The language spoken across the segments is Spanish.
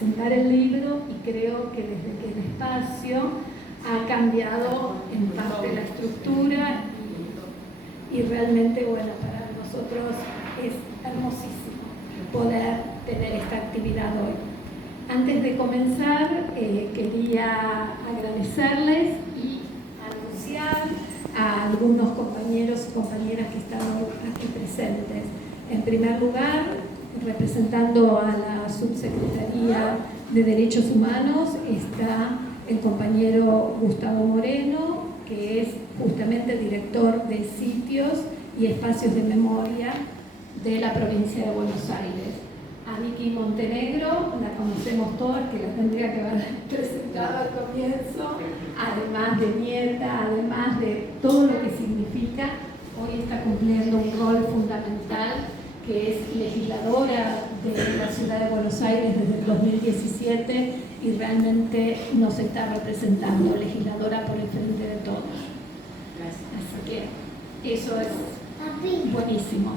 presentar el libro y creo que desde que el espacio ha cambiado en parte la estructura y realmente, bueno, para nosotros es hermosísimo poder tener esta actividad hoy. Antes de comenzar, quería agradecerles y anunciar a algunos compañeros y compañeras que están aquí presentes. En primer lugar, representando a la Subsecretaría de Derechos Humanos, está el compañero Gustavo Moreno, que es justamente director de sitios y espacios de memoria de la provincia de Buenos Aires. A Vicky Montenegro, la conocemos todas, que la tendría que haber presentado al comienzo, además de nieta, además de todo lo que significa, hoy está cumpliendo un rol fundamental, que es legisladora de la ciudad de Buenos Aires desde el 2017 y realmente nos está representando, legisladora por el frente de todos. Así que eso es buenísimo.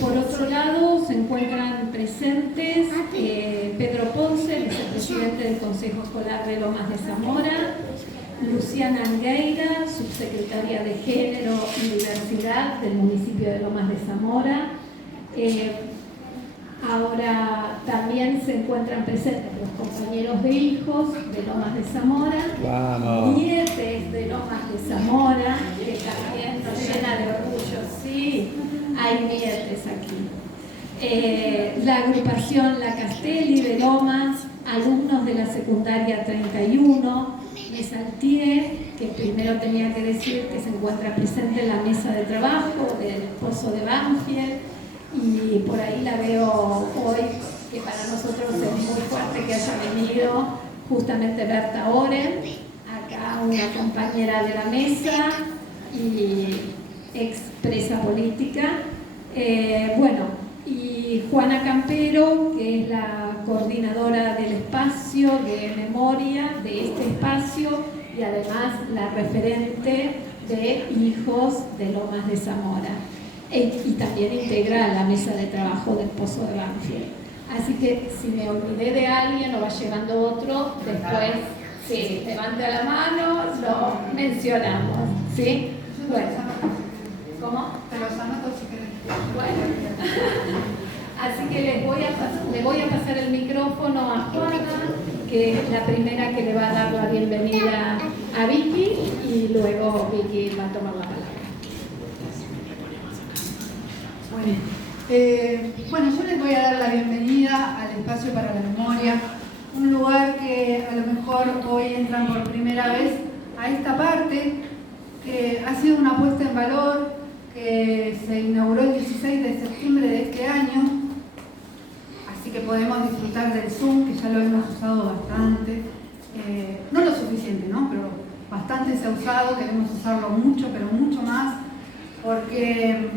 Por otro lado, se encuentran presentes Pedro Ponce, vicepresidente del Consejo Escolar de Lomas de Zamora, Luciana Angueira, subsecretaria de Género y Diversidad del municipio de Lomas de Zamora. Ahora también se encuentran presentes los compañeros de hijos de Lomas de Zamora, nietes de Lomas de Zamora, que también nos llena de orgullo, sí, hay nietes aquí. La agrupación La Castelli de Lomas, alumnos de la secundaria 31, me salté, que primero tenía que decir que se encuentra presente en la mesa de trabajo del Pozo de Banfield, y por ahí la veo hoy, que para nosotros es muy fuerte que haya venido justamente Berta Oren, acá una compañera de la mesa y expresa política. Bueno, y Juana Campero, que es la coordinadora del espacio de memoria de este espacio y además la referente de hijos de Lomas de Zamora. Y también integra la mesa de trabajo del Pozo de Banfield. Así que si me olvidé de alguien o va llegando otro, después sí, levante la mano, lo mencionamos, ¿sí? Bueno, ¿cómo? Te los anoto si querés. Bueno, así que le voy a pasar el micrófono a Juana, que es la primera que le va a dar la bienvenida a Vicky, y luego Vicky va a tomar la palabra. Bueno, yo les voy a dar la bienvenida al Espacio para la Memoria, un lugar que a lo mejor hoy entran por primera vez a esta parte, que ha sido una puesta en valor, que se inauguró el 16 de septiembre de este año, así que podemos disfrutar del Zoom, que ya lo hemos usado bastante, no lo suficiente, ¿no? Pero bastante se ha usado, queremos usarlo mucho, pero mucho más, porque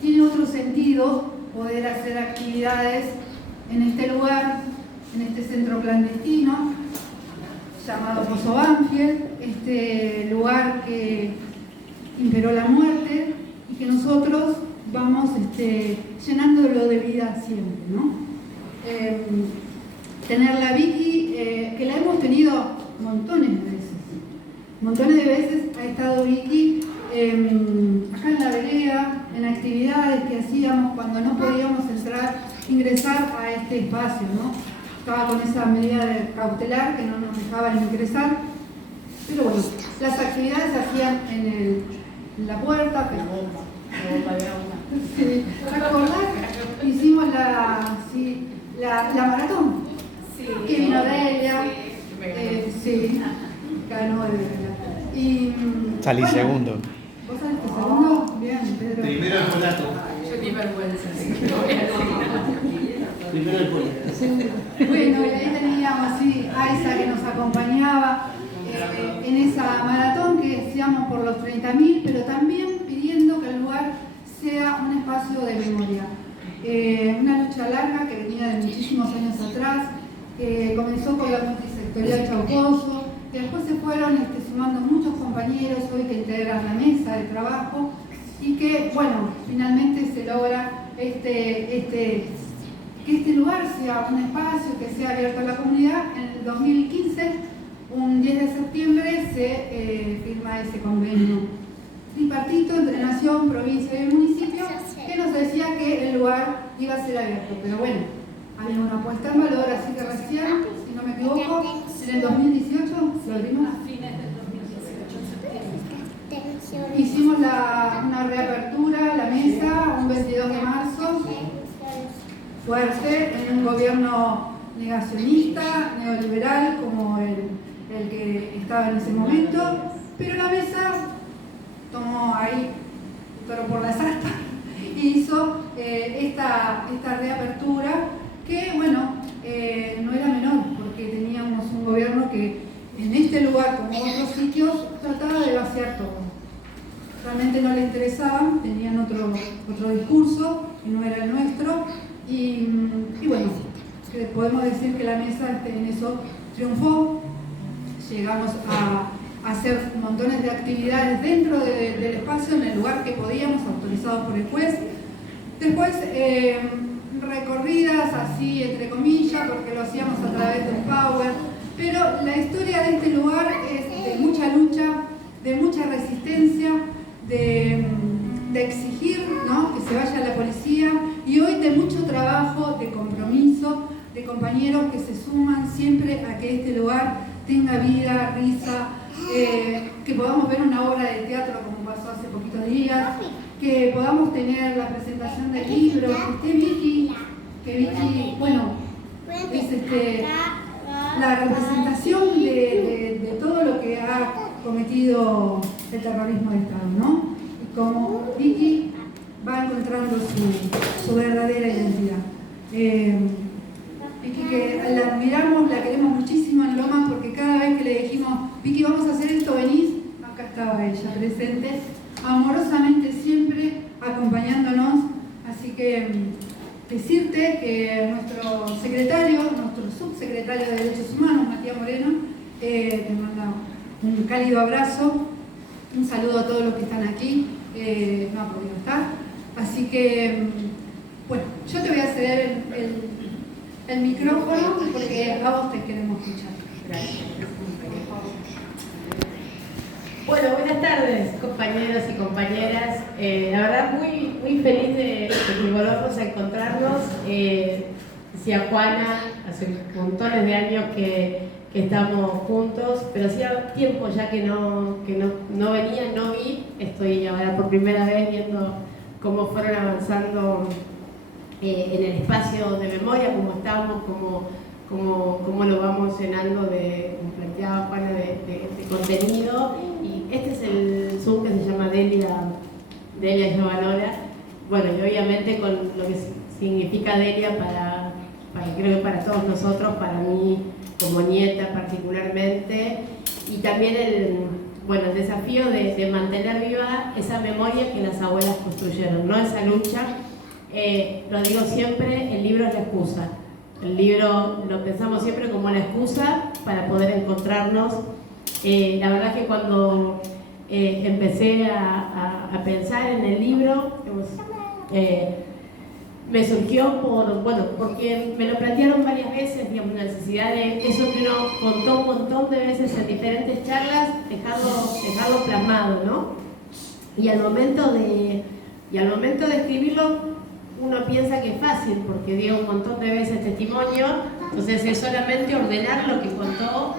tiene otro sentido poder hacer actividades en este lugar, en este centro clandestino llamado Pozo Banfield, este lugar que imperó la muerte y que nosotros vamos llenándolo de vida siempre, ¿no? Tenerla Vicky, que la hemos tenido montones de veces ha estado Vicky acá en la vereda, en actividades que hacíamos cuando no podíamos ingresar a este espacio, ¿no? Estaba con esa medida cautelar que no nos dejaban ingresar, pero bueno, las actividades se hacían en la puerta, pero sí, ¿te acordás? Hicimos la maratón, Sí, que vino Delia, sí, ganó Delia. Y, salí bueno, segundo. ¿Vos saliste segundo? Bien, Pedro. Primero el polaco. Yo ni vergüenza, así que no voy a decir. Primero el polaco. Bueno, y ahí teníamos a Isa que nos acompañaba en esa maratón que hacíamos por los 30.000, pero también pidiendo que el lugar sea un espacio de memoria. Una lucha larga que venía de muchísimos años atrás, comenzó con la multisectorial Chaucoso, que después se fueron sumando muchos compañeros hoy que integran la mesa de trabajo y que, bueno, finalmente se logra que que este lugar sea un espacio que sea abierto a la comunidad. En el 2015, un 10 de septiembre, se firma ese convenio tripartito entre Nación, provincia y el municipio, que nos decía que el lugar iba a ser abierto. Pero bueno, había una puesta en valor, así que recién, si no me equivoco, en el 2018 lo abrimos. A fines del 2018, septiembre. Hicimos una reapertura, la mesa, un 22 de marzo, fuerte, en un gobierno negacionista, neoliberal, como el que estaba en ese momento, pero la mesa tomó ahí toro por las astas y hizo esta reapertura que, bueno, no era menor, porque teníamos un gobierno que en este lugar, como otros sitios, trataba de vaciar todo. Realmente no le interesaban, tenían otro discurso que no era el nuestro, y bueno, que podemos decir que la mesa en eso triunfó. Llegamos a hacer montones de actividades dentro del espacio, en el lugar que podíamos, autorizados por el juez. Después, recorridas así, entre comillas, porque lo hacíamos a través de un power, pero la historia de este lugar es de mucha lucha, de mucha resistencia, de exigir, ¿no?, que se vaya la policía, y hoy de mucho trabajo, de compromiso, de compañeros que se suman siempre a que este lugar tenga vida, risa, que podamos ver una obra de teatro como pasó hace poquitos días, que podamos tener la presentación del libro, que esté Vicky, que Vicky, bueno, es la representación de todo lo que ha cometido el terrorismo de Estado, ¿no? Y como Vicky va encontrando su verdadera identidad. Vicky, que la admiramos, la queremos muchísimo en Lomas, porque cada vez que le dijimos, Vicky, vamos a hacer esto, venís, acá estaba ella presente, amorosamente siempre acompañándonos. Así que decirte que nuestro subsecretario de Derechos Humanos, Matías Moreno, te manda un cálido abrazo, un saludo a todos los que están aquí, no ha podido estar. Así que, bueno, yo te voy a ceder el micrófono porque a vos te queremos escuchar. Gracias. Bueno, buenas tardes, compañeros y compañeras. La verdad, muy feliz de volvernos a encontrarnos. Decía Juana, hace montones de años que estamos juntos, pero hacía tiempo ya que no venía, no vi. Estoy ahora por primera vez viendo cómo fueron avanzando en el espacio de memoria, cómo estamos, cómo lo vamos llenando como planteaba Juana, de contenido. Y este es el Zoom que se llama Delia Giovanola. Bueno, y obviamente con lo que significa Delia creo que para todos nosotros, para mí como nieta particularmente, y también el desafío de mantener viva esa memoria que las abuelas construyeron, ¿no? Esa lucha. Lo digo siempre, el libro es la excusa. El libro lo pensamos siempre como la excusa para poder encontrarnos. La verdad que cuando empecé a pensar en el libro, me surgió porque me lo plantearon varias veces, digamos, la necesidad de eso que uno contó un montón de veces en diferentes charlas, dejarlo plasmado, ¿no? Y al momento de escribirlo, uno piensa que es fácil, porque dio un montón de veces testimonio, entonces es solamente ordenar lo que contó,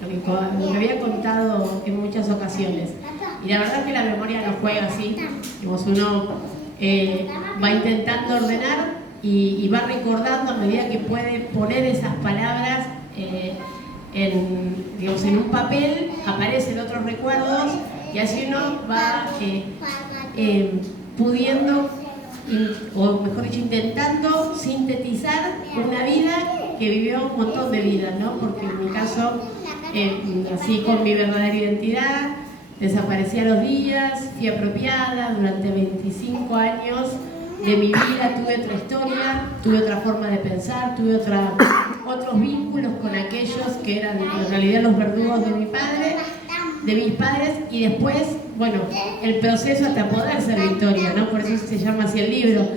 lo que había contado en muchas ocasiones. Y la verdad es que la memoria no juega así, digamos, uno va intentando ordenar y va recordando a medida que puede poner esas palabras en un papel, aparecen otros recuerdos y así uno va pudiendo, o mejor dicho, intentando sintetizar una vida que vivió un montón de vidas, ¿no? Porque en mi caso nací con mi verdadera identidad, desaparecí a los días, fui apropiada durante 25 años de mi vida, tuve otra historia, tuve otra forma de pensar, tuve otros vínculos con aquellos que eran en realidad los verdugos de mis padres, y después, bueno, el proceso hasta poder ser Victoria, ¿no? Por eso se llama así el libro.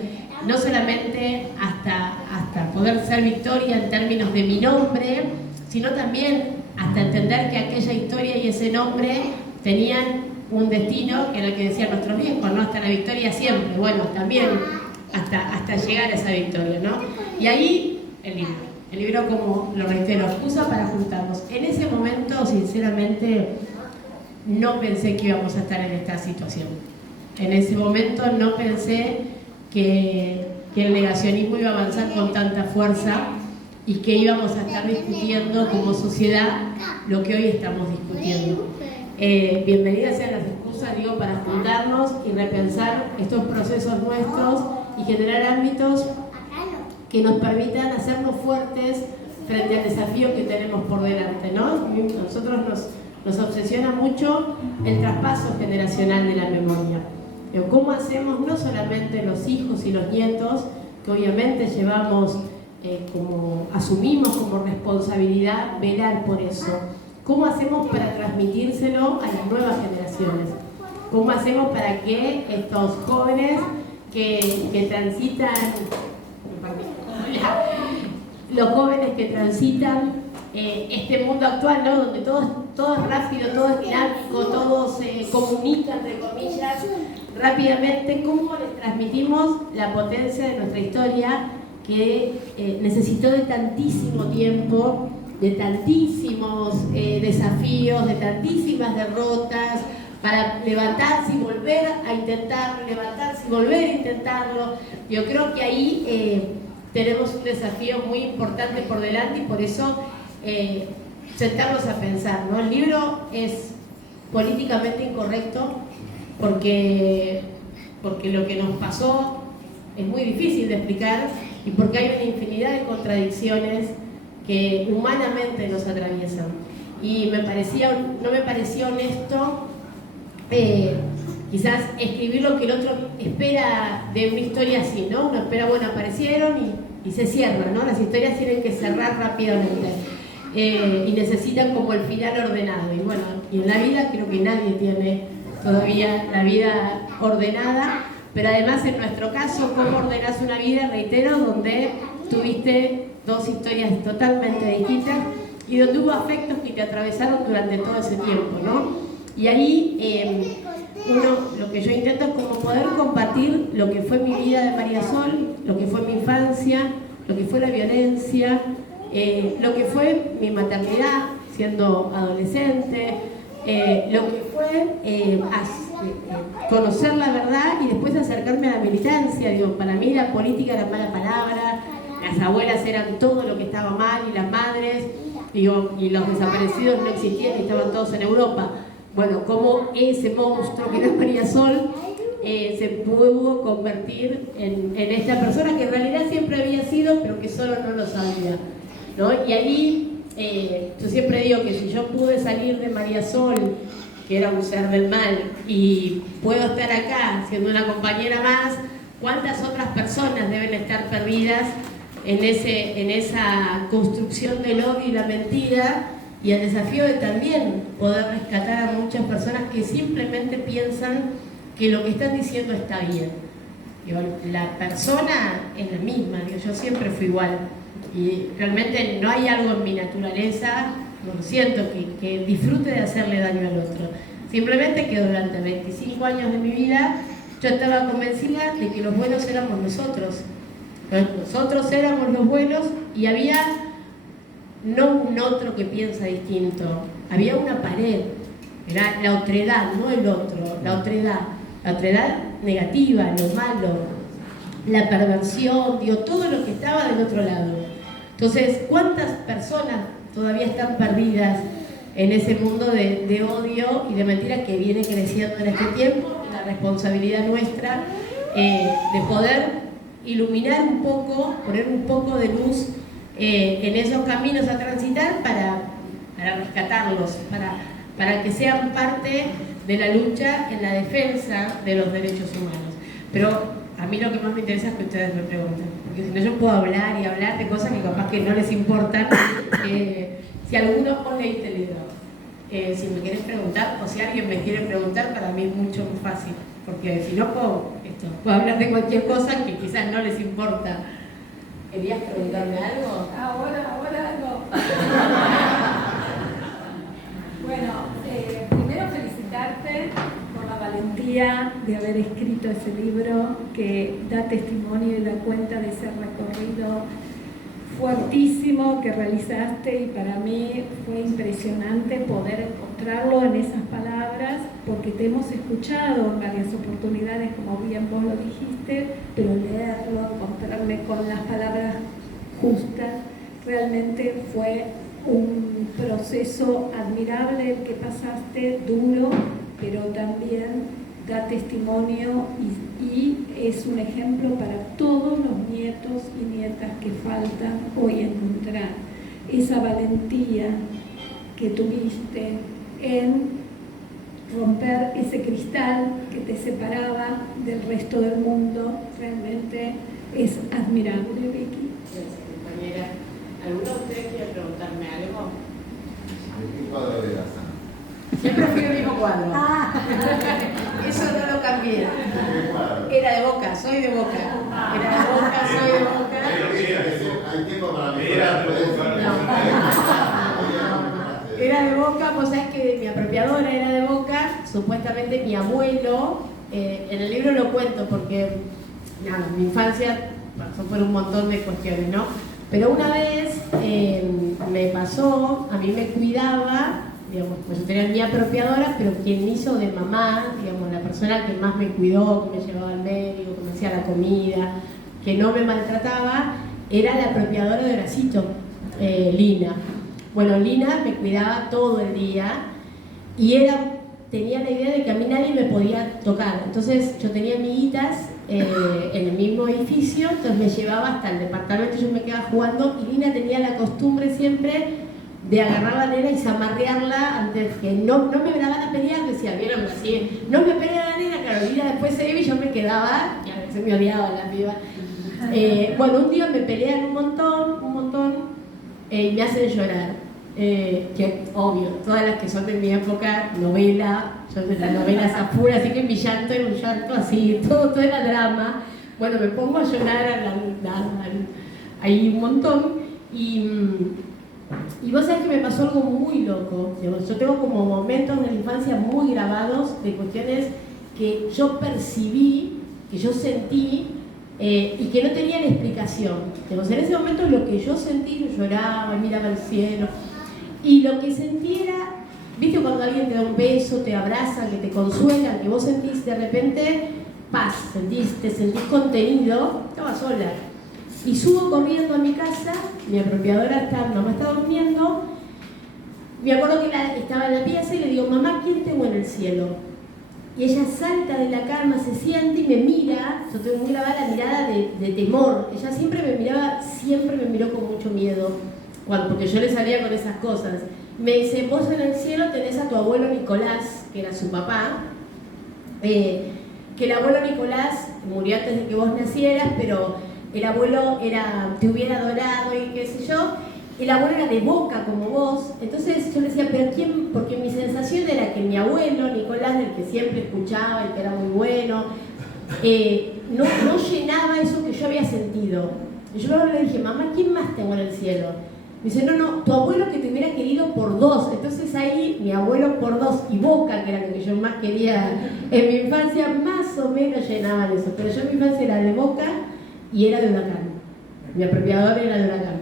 no solamente hasta poder ser Victoria en términos de mi nombre, sino también hasta entender que aquella historia y ese nombre tenían un destino, que era el que decían nuestros viejos, ¿no? Hasta la victoria siempre, bueno, también hasta llegar a esa victoria, ¿no? Y ahí el libro, como lo reitero, excusa para juntarnos. En ese momento, sinceramente, no pensé que íbamos a estar en esta situación. En ese momento no pensé que el negacionismo iba a avanzar con tanta fuerza y que íbamos a estar discutiendo como sociedad lo que hoy estamos discutiendo. Bienvenidas sean las excusas, digo, para juntarnos y repensar estos procesos nuestros y generar ámbitos que nos permitan hacernos fuertes frente al desafío que tenemos por delante, ¿no? Nosotros nos obsesiona mucho el traspaso generacional de la memoria. ¿Cómo hacemos no solamente los hijos y los nietos, que obviamente asumimos como responsabilidad velar por eso? ¿Cómo hacemos para transmitírselo a las nuevas generaciones? ¿Cómo hacemos para que estos jóvenes que transitan, los jóvenes que transitan este mundo actual, ¿no? Donde todo es rápido, todo es dinámico, todo se comunica, entre comillas, rápidamente, ¿cómo les transmitimos la potencia de nuestra historia que necesitó de tantísimo tiempo, de tantísimos desafíos, de tantísimas derrotas, para levantarse y volver a intentarlo, levantarse y volver a intentarlo? Yo creo que ahí tenemos un desafío muy importante por delante y por eso sentarnos a pensar, ¿no? El libro es políticamente incorrecto porque lo que nos pasó es muy difícil de explicar y porque hay una infinidad de contradicciones que humanamente nos atraviesan. Y no me pareció honesto quizás escribir lo que el otro espera de una historia así, ¿no? Uno espera, bueno, aparecieron y se cierran, ¿no? Las historias tienen que cerrar rápidamente y necesitan como el final ordenado. Y bueno, y en la vida creo que nadie tiene todavía la vida ordenada, pero además en nuestro caso, ¿cómo ordenás una vida? Reitero, donde tuviste dos historias totalmente distintas y donde hubo afectos que te atravesaron durante todo ese tiempo, ¿no? Y ahí lo que yo intento es como poder compartir lo que fue mi vida de María Sol, lo que fue mi infancia, lo que fue la violencia, lo que fue mi maternidad siendo adolescente, lo que fue conocer la verdad y después acercarme a la militancia. Digo, para mí la política era mala palabra, las abuelas eran todo lo que estaba mal y las madres, digo, y los desaparecidos no existían y estaban todos en Europa. Bueno, cómo ese monstruo que era María Sol se pudo convertir en esta persona que en realidad siempre había sido, pero que solo no lo sabía, ¿no? Y ahí yo siempre digo que si yo pude salir de María Sol, que era un ser del mal, y puedo estar acá siendo una compañera más, ¿cuántas otras personas deben estar perdidas en esa construcción del odio y la mentira? Y el desafío de también poder rescatar a muchas personas que simplemente piensan que lo que están diciendo está bien. Digo, la persona es la misma, digo, yo siempre fui igual. Y realmente no hay algo en mi naturaleza, lo siento, que disfrute de hacerle daño al otro. Simplemente que durante 25 años de mi vida yo estaba convencida de que los buenos éramos nosotros. Nosotros éramos los buenos y había no un otro que piensa distinto, había una pared, era la otredad, no el otro, la otredad negativa, lo malo, la perversión, digo, todo lo que estaba del otro lado. Entonces, ¿cuántas personas todavía están perdidas en ese mundo de odio y de mentira que viene creciendo en este tiempo? La responsabilidad nuestra de poder iluminar un poco, poner un poco de luz en esos caminos a transitar para rescatarlos, para que sean parte de la lucha en la defensa de los derechos humanos. Pero a mí lo que más me interesa es que ustedes me pregunten, porque si no yo puedo hablar y hablar de cosas que capaz que no les importan. Si alguno os leíste el libro, si me querés preguntar o si alguien me quiere preguntar, para mí es mucho más fácil. porque si no puedo hablar de cualquier cosa que quizás no les importa. ¿Querías preguntarme algo? Ahora no. Bueno, primero felicitarte por la valentía de haber escrito ese libro que da testimonio y da cuenta de ese recorrido fuertísimo que realizaste, y para mí fue impresionante poder encontrarlo en esas palabras, porque te hemos escuchado en varias oportunidades, como bien vos lo dijiste, pero leerlo, encontrarme con las palabras justas, realmente fue un proceso admirable el que pasaste, duro, pero también da testimonio y es un ejemplo para todos los nietos y nietas que faltan hoy encontrar esa valentía que tuviste en romper ese cristal que te separaba del resto del mundo. Realmente es admirable, Vicky. Gracias, compañera. ¿Alguno de ustedes quiere preguntarme algo? ¿Qué cuadro de la Sana? Siempre fui el mismo cuadro. Eso no lo cambié. ¿Qué cuadro? Era de Boca, soy de Boca. Era de Boca, soy de Boca. Hay tiempo para mejorar. Era de Boca, vos sabés que mi apropiadora era de Boca, supuestamente mi abuelo, en el libro lo cuento porque, nada, mi infancia pasó por un montón de cuestiones, ¿no? Pero una vez me pasó, a mí me cuidaba, digamos, pues yo tenía mi apropiadora, pero quien me hizo de mamá, digamos, la persona que más me cuidó, que me llevaba al médico, que me hacía la comida, que no me maltrataba, era la apropiadora de Horacito, Lina. Bueno, Lina me cuidaba todo el día y tenía la idea de que a mí nadie me podía tocar. Entonces yo tenía amiguitas en el mismo edificio, entonces me llevaba hasta el departamento, yo me quedaba jugando y Lina tenía la costumbre siempre de agarrar a la nena y zamarrearla antes que no me daban a pelear, decía, vieron así, no me pelea la nena, claro, Lina después se iba y yo me quedaba, y a veces me odiaba la piba. Bueno, un día me pelean un montón, y me hacen llorar, que obvio, todas las que son de mi época, novela, yo de las novelas afuera, así que mi llanto era un llanto así, todo era drama. Bueno, me pongo a llorar ahí un montón, y vos sabés que me pasó algo muy loco. Yo tengo como momentos de la infancia muy grabados de cuestiones que yo percibí, que yo sentí, y que no tenían explicación. En ese momento lo que yo sentí, yo lloraba, miraba al cielo, y lo que sentí era, viste cuando alguien te da un beso, te abraza, que te consuela, que vos sentís de repente paz, te sentís contenido, estaba sola. Y subo corriendo a mi casa, mi apropiadora mamá está durmiendo, me acuerdo que estaba en la pieza y le digo, mamá, ¿quién tengo en el cielo? Y ella salta de la cama, se siente y me mira, yo tengo muy grabada la mirada de temor. Ella siempre me miró con mucho miedo, porque yo le salía con esas cosas. Me dice, vos en el cielo tenés a tu abuelo Nicolás, que era su papá, que el abuelo Nicolás murió antes de que vos nacieras, pero el abuelo te hubiera adorado y qué sé yo. El abuelo era de Boca como vos, entonces yo le decía, ¿pero quién? Porque mi sensación era que mi abuelo, Nicolás, el que siempre escuchaba, el que era muy bueno, no llenaba eso que yo había sentido. Y yo luego le dije, mamá, ¿quién más tengo en el cielo? Me dice, no, tu abuelo que te hubiera querido por dos. Entonces ahí mi abuelo por dos y Boca, que era lo que yo más quería en mi infancia, más o menos llenaban eso. Pero yo en mi infancia era de Boca y era de Huracán. Mi apropiador era de Huracán.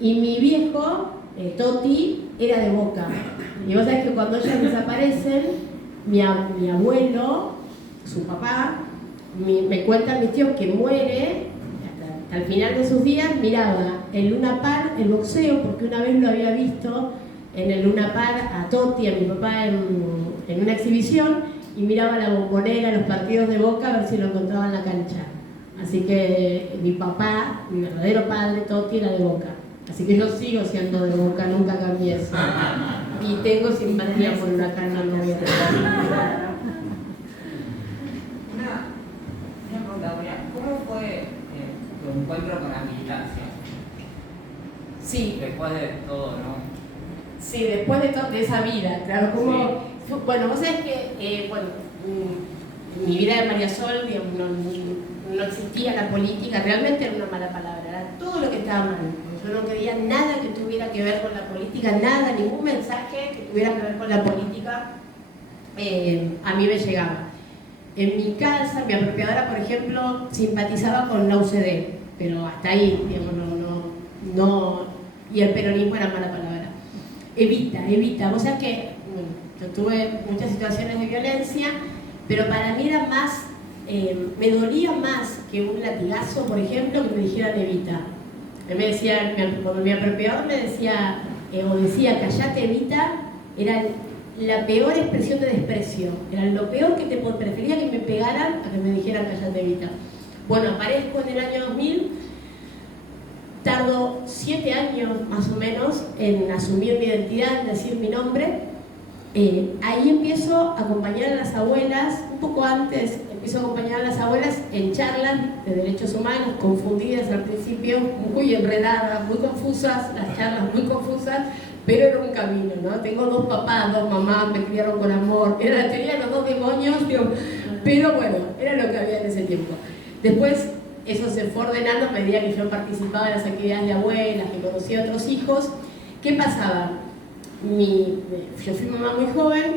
Y mi viejo, Toti, era de Boca. Y vos sabés que cuando ellas desaparecen, mi abuelo, su papá, me cuentan mis tíos que muere, hasta el final de sus días, miraba en Luna Park el boxeo, porque una vez lo había visto en el Luna Park a Toti, a mi papá, en una exhibición, y miraba la Bombonera, los partidos de Boca, a ver si lo encontraba en la cancha. Así que mi papá, mi verdadero padre, Toti, era de Boca. Así que yo sigo siendo de Boca, nunca cambié eso. Y tengo simpatía por Huracán, no lo voy a decir. Una pregunta, ¿cómo fue tu encuentro con la militancia? Sí. Después de todo, ¿no? Sí, después de esa vida, claro, como... Sí. Bueno, vos sabés que, mi vida de María Sol, digamos, no existía la política, realmente era una mala palabra, era todo lo que estaba mal. Yo no quería nada que tuviera que ver con la política, nada, ningún mensaje que tuviera que ver con la política a mí me llegaba. En mi casa, mi apropiadora, por ejemplo, simpatizaba con la UCD, pero hasta ahí, digamos, no, y el peronismo era mala palabra. Evita. Vos sabés que yo tuve muchas situaciones de violencia, pero para mí era más, me dolía más que un latigazo, por ejemplo, que me dijeran Evita. Me decía, cuando mi apropiador me decía, o decía, callate Evita, era la peor expresión de desprecio. Era lo peor que prefería que me pegaran a que me dijeran callate Evita. Bueno, aparezco en el año 2000, tardo 7 años más o menos en asumir mi identidad, en decir mi nombre. Ahí empiezo a acompañar a las abuelas, un poco antes empiezo a acompañar a las abuelas en charlas de derechos humanos, confundidas al principio, muy enredadas, muy confusas, las charlas muy confusas, pero era un camino, ¿no? Tengo 2 papás, 2 mamás, me criaron con amor, tenía los 2 demonios, digo, pero bueno, era lo que había en ese tiempo. Después eso se fue ordenando a medida que yo participaba en las actividades de abuelas, que conocía a otros hijos. ¿Qué pasaba? Yo fui mamá muy joven,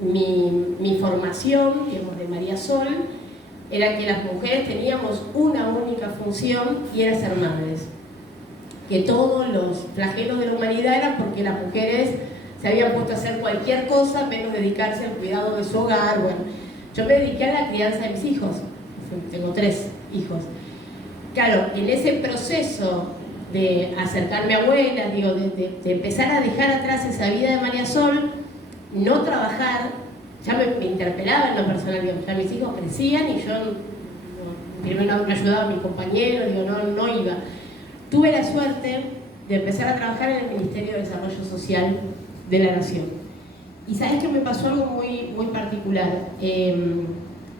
mi formación, digamos, de María Sol, era que las mujeres teníamos una única función y era ser madres. Que todos los flagelos de la humanidad eran porque las mujeres se habían puesto a hacer cualquier cosa menos dedicarse al cuidado de su hogar. Bueno, yo me dediqué a la crianza de mis hijos, tengo 3 hijos. Claro, en ese proceso de acercarme a abuelas, digo, de empezar a dejar atrás esa vida de María Sol, no trabajar, ya me interpelaba en lo personal, digamos, ya mis hijos crecían y yo primero me ayudaba a mi compañero, digo, no iba. Tuve la suerte de empezar a trabajar en el Ministerio de Desarrollo Social de la Nación. Y sabes que me pasó algo muy, muy particular.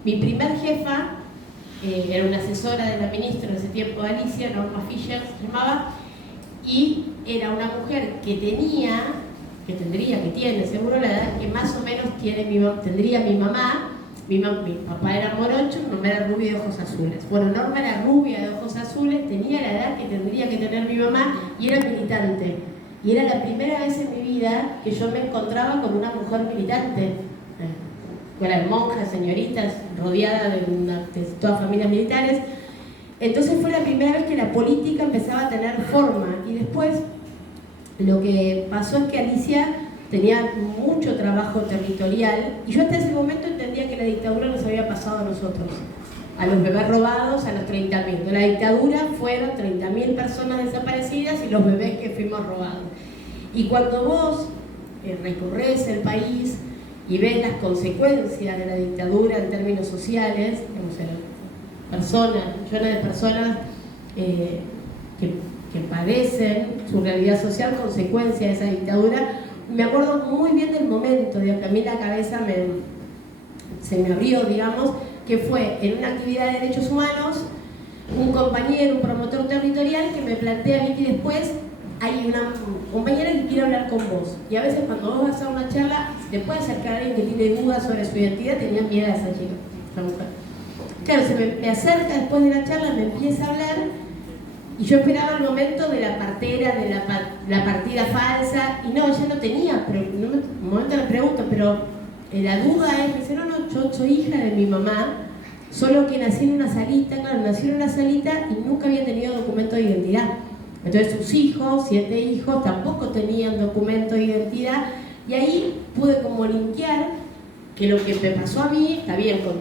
Mi primer jefa era una asesora de la ministra en ese tiempo, Alicia, Norma Fischer se llamaba, y era una mujer que tiene seguro la edad que más o menos tendría mi mamá. Mi papá era morocho, mi mamá era rubia de ojos azules. Bueno, Norma era rubia de ojos azules, tenía la edad que tendría que tener mi mamá y era militante. Y era la primera vez en mi vida que yo me encontraba con una mujer militante. Eran monjas, señoritas, rodeada de todas familias militares. Entonces fue la primera vez que la política empezaba a tener forma. Y después lo que pasó es que Alicia tenía mucho trabajo territorial y yo hasta ese momento entendía que la dictadura nos había pasado a nosotros, a los bebés robados, a los 30.000. De la dictadura fueron 30.000 personas desaparecidas y los bebés que fuimos robados. Y cuando vos recorres el país y ves las consecuencias de la dictadura en términos sociales, millones de personas que padecen su realidad social consecuencia de esa dictadura. Me acuerdo muy bien del momento, de que a mí la cabeza se me abrió, digamos, que fue en una actividad de derechos humanos, un compañero, un promotor territorial que me plantea, Vicky, después hay una compañera que quiere hablar con vos. Y a veces cuando vos vas a una charla, te puede acercar a alguien que tiene dudas sobre su identidad, tenía miedo a esa chica, esa mujer. Claro, me acerca después de la charla, me empieza a hablar. Y yo esperaba el momento de la partera, de la partida falsa, y no, ella no tenía, pero en un momento le pregunto, pero la duda es, me dice, no, yo soy hija de mi mamá, solo que nací en una salita, claro, nací en una salita y nunca había tenido documento de identidad. Entonces sus hijos, 7 hijos, tampoco tenían documento de identidad, y ahí pude como linkear que lo que me pasó a mí, está bien con,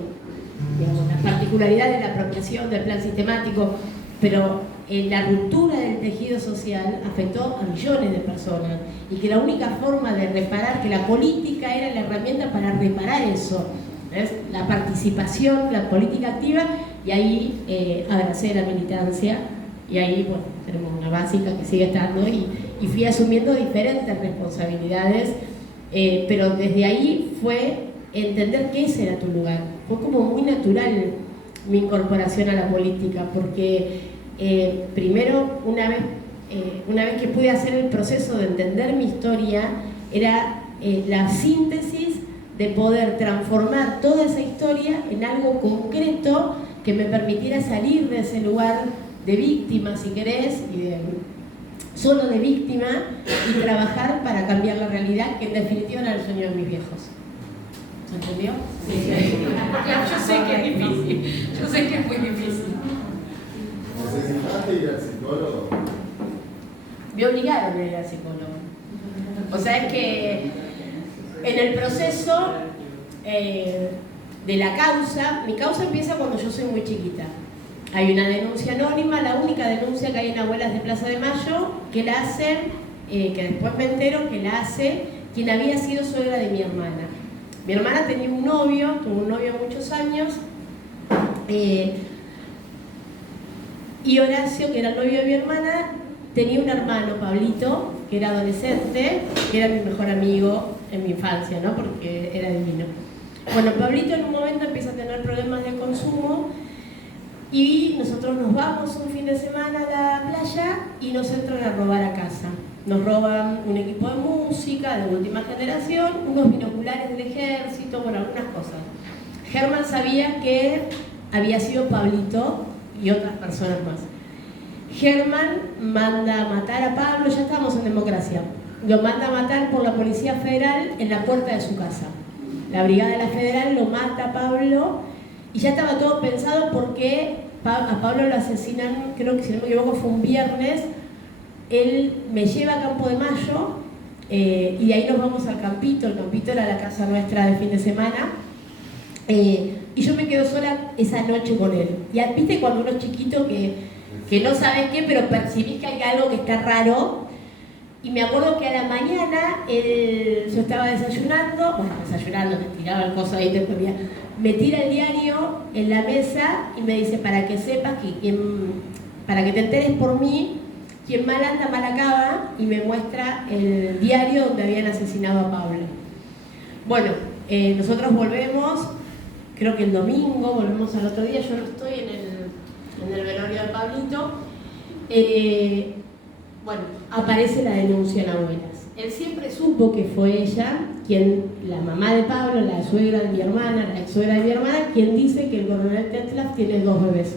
digamos, las particularidades de la apropiación del plan sistemático, pero la ruptura del tejido social afectó a millones de personas y que la única forma de reparar, que la política era la herramienta para reparar eso, ¿ves? La participación, la política activa, y ahí abracé la militancia y ahí, bueno, tenemos una básica que sigue estando y fui asumiendo diferentes responsabilidades, pero desde ahí fue entender que ese era tu lugar. Fue como muy natural mi incorporación a la política, porque primero, una vez que pude hacer el proceso de entender mi historia, era la síntesis de poder transformar toda esa historia en algo concreto que me permitiera salir de ese lugar de víctima, si querés, solo de víctima, y trabajar para cambiar la realidad, que en definitiva era el sueño de mis viejos. ¿Se entendió? Sí. Yo sé que es difícil, yo sé que es muy difícil. ¿Necesitaste ir al psicólogo? Me obligaron a ir al psicólogo. O sea, es que en el proceso de la causa, mi causa empieza cuando yo soy muy chiquita. Hay una denuncia anónima, la única denuncia que hay en Abuelas de Plaza de Mayo, que la hacen, que después me entero que la hace quien había sido suegra de mi hermana. Mi hermana tenía un novio, tuvo un novio muchos años, y Horacio, que era el novio de mi hermana, tenía un hermano, Pablito, que era adolescente, que era mi mejor amigo en mi infancia, ¿no? Porque era divino. Bueno, Pablito en un momento empieza a tener problemas de consumo y nosotros nos vamos un fin de semana a la playa y nos entran a robar a casa. Nos roban un equipo de música de última generación, unos binoculares del ejército, bueno, algunas cosas. Germán sabía que había sido Pablito y otras personas más. Germán manda a matar a Pablo, ya estamos en democracia, lo manda a matar por la Policía Federal en la puerta de su casa. La Brigada de la Federal lo mata a Pablo y ya estaba todo pensado porque a Pablo lo asesinan, creo que si no me equivoco fue un viernes. Él me lleva a Campo de Mayo y de ahí nos vamos al campito. El campito era la casa nuestra de fin de semana. Y yo me quedo sola esa noche con él. Y viste cuando uno es chiquito que no sabes qué, pero percibís que hay algo que está raro. Y me acuerdo que a la mañana yo estaba desayunando, me tiraba el coso ahí, me tira el diario en la mesa y me dice, para que sepas para que te enteres por mí, quien mal anda, mal acaba, y me muestra el diario donde habían asesinado a Pablo. Bueno, nosotros volvemos, creo que el domingo, volvemos al otro día, yo no estoy en el velorio de Pablito. Bueno, aparece la denuncia en Abuelas. Él siempre supo que fue ella quien, la mamá de Pablo, la suegra de mi hermana, la ex suegra de mi hermana, quien dice que el coronel Tetzlaff tiene 2 bebés,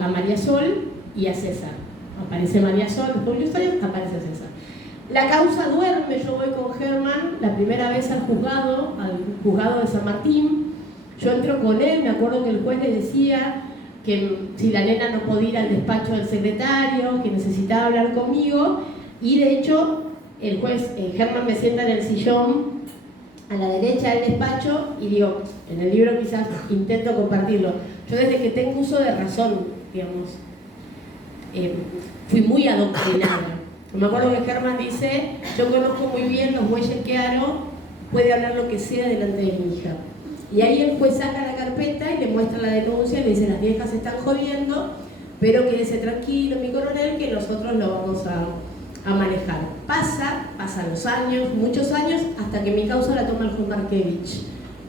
a María Sol y a César. Aparece María Sol, Julio Estadio, aparece César. La causa duerme, yo voy con Germán la primera vez al juzgado de San Martín. Yo entro con él, me acuerdo que el juez le decía que si la nena no podía ir al despacho del secretario, que necesitaba hablar conmigo, y de hecho el juez, Germán me sienta en el sillón a la derecha del despacho y digo, en el libro quizás intento compartirlo, yo desde que tengo uso de razón, digamos, fui muy adoctrinada. Me acuerdo que Germán dice, yo conozco muy bien los bueyes que aro, puede hablar lo que sea delante de mi hija. Y ahí el juez saca la carpeta y le muestra la denuncia y le dice, las viejas se están jodiendo, pero quédese tranquilo, mi coronel, que nosotros lo vamos a manejar. Pasan los años, muchos años, hasta que mi causa la toma el juez Markevich,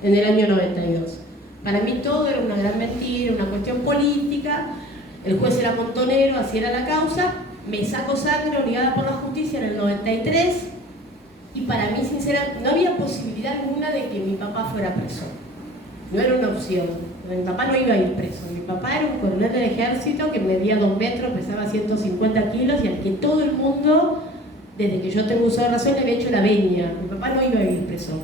en el año 92. Para mí todo era una gran mentira, una cuestión política, el juez era montonero, así era la causa, me saco sangre obligada por la justicia en el 93, y para mí, sinceramente, no había posibilidad alguna de que mi papá fuera preso. No era una opción. Mi papá no iba a ir preso. Mi papá era un coronel del ejército que medía 2 metros, pesaba 150 kilos y al que todo el mundo, desde que yo tengo uso de razón, le había hecho la veña. Mi papá no iba a ir preso.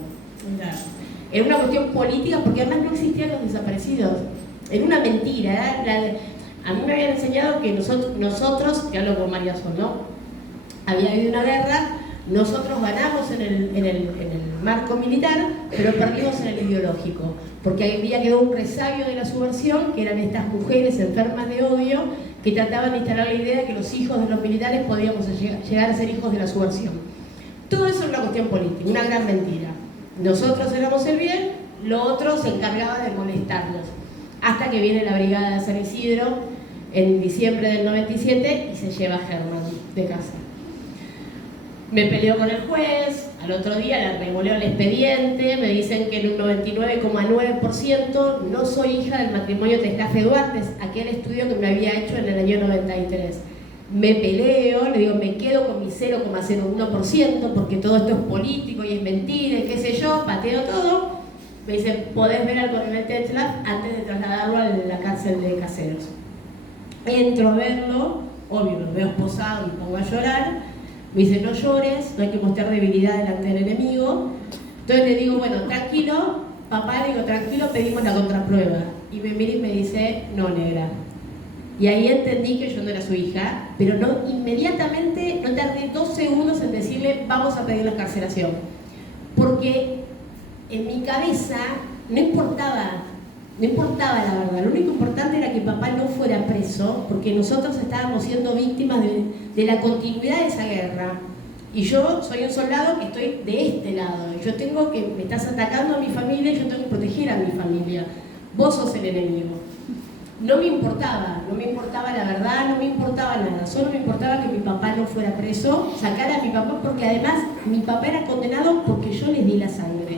Era una cuestión política porque además no existían los desaparecidos. Era una mentira. A mí me habían enseñado que nosotros, que hablo con María Sol, ¿no? Había habido una guerra, nosotros ganamos en el marco militar, pero perdimos en el ideológico, porque había quedado un resabio de la subversión, que eran estas mujeres enfermas de odio, que trataban de instalar la idea de que los hijos de los militares podíamos llegar a ser hijos de la subversión. Todo eso es una cuestión política, una gran mentira. Nosotros éramos el bien, lo otro se encargaba de molestarnos. Hasta que viene la brigada de San Isidro en diciembre del 97 y se lleva a Germán de casa. Me peleó con el juez, al otro día le revoleo el expediente, me dicen que en un 99,9% no soy hija del matrimonio Tescafe Duarte, aquel estudio que me había hecho en el año 93. Me peleo, le digo, me quedo con mi cédula 0,01%, porque todo esto es político y es mentira y qué sé yo, pateo todo. Me dice, podés ver al coronel Tetzlaff antes de trasladarlo a la cárcel de Caseros. Entro a verlo, obvio, lo veo esposado, me pongo a llorar. Me dice, no llores, no hay que mostrar debilidad delante del enemigo. Entonces le digo, bueno, tranquilo, papá, le digo, tranquilo, pedimos la contraprueba. Y me mira y me dice, no, negra. Y ahí entendí que yo no era su hija, pero no, inmediatamente, no tardé 2 segundos en decirle, vamos a pedir la excarcelación. Porque en mi cabeza no importaba la verdad, lo único importante era que papá no fuera preso, porque nosotros estábamos siendo víctimas de la continuidad de esa guerra. Y yo soy un soldado que estoy de este lado, yo tengo que, me estás atacando a mi familia y yo tengo que proteger a mi familia. Vos sos el enemigo. No me importaba la verdad, no me importaba nada, solo me importaba que mi papá no fuera preso, sacar a mi papá, porque además mi papá era condenado porque yo les di la sangre.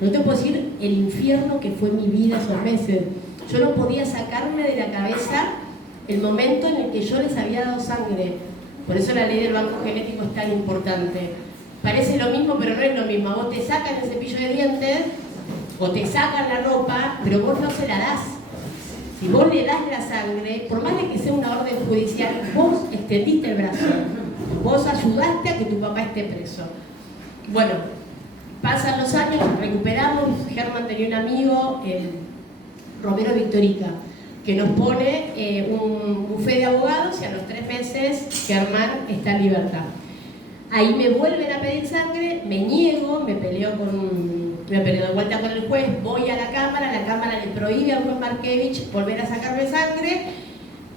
No te puedo decir el infierno que fue mi vida esos meses. Yo no podía sacarme de la cabeza el momento en el que yo les había dado sangre. Por eso la ley del banco genético es tan importante. Parece lo mismo, pero no es lo mismo. Vos te sacan el cepillo de dientes o te sacan la ropa, pero vos no se la das. Si vos le das la sangre, por más de que sea una orden judicial, vos extendiste el brazo. Vos ayudaste a que tu papá esté preso. Bueno, pasan los años, recuperamos. Germán tenía un amigo, Romero Victorica, que nos pone un bufé de abogados y a los 3 meses Germán está en libertad. Ahí me vuelven a pedir sangre, me niego, me peleo de vuelta con el juez, voy a la cámara le prohíbe a Juan Markevich volver a sacarme sangre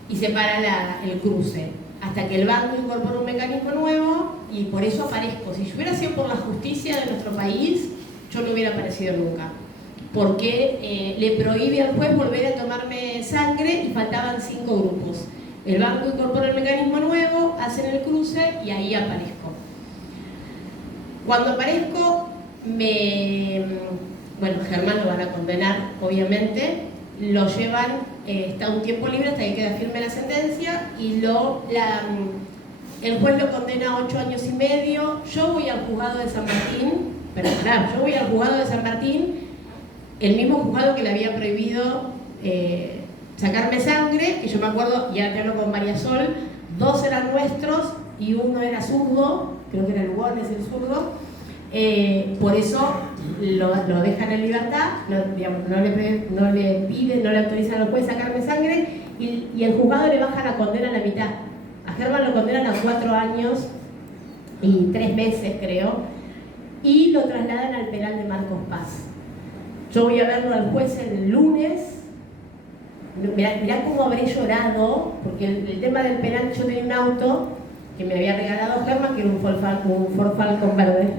y se para el cruce. Hasta que el banco incorpora un mecanismo nuevo y por eso aparezco. Si yo hubiera sido por la justicia de nuestro país, yo no hubiera aparecido nunca. Porque le prohíbe al juez volver a tomarme sangre y faltaban 5 grupos. El banco incorpora el mecanismo nuevo, hacen el cruce y ahí aparezco. Cuando aparezco, bueno, Germán lo van a condenar, obviamente, lo llevan, está un tiempo libre hasta que queda firme la sentencia y el juez lo condena a 8 años y medio. Yo voy al juzgado de San Martín, yo voy al juzgado de San Martín, el mismo juzgado que le había prohibido sacarme sangre, y yo me acuerdo, ya te hablo con María Sol, 2 eran nuestros y uno era zurdo, creo que era Lugones el zurdo, por eso lo dejan en libertad, no le autorizan al juez sacarme sangre y el juzgado le baja la condena a la mitad. A Germán lo condenan a 4 años y 3 meses, creo, y lo trasladan al penal de Marcos Paz. Yo voy a verlo al juez el lunes. Mirá cómo habré llorado, porque el tema del penal, yo tenía un auto que me había regalado Germán, que era un Ford Falcon verde.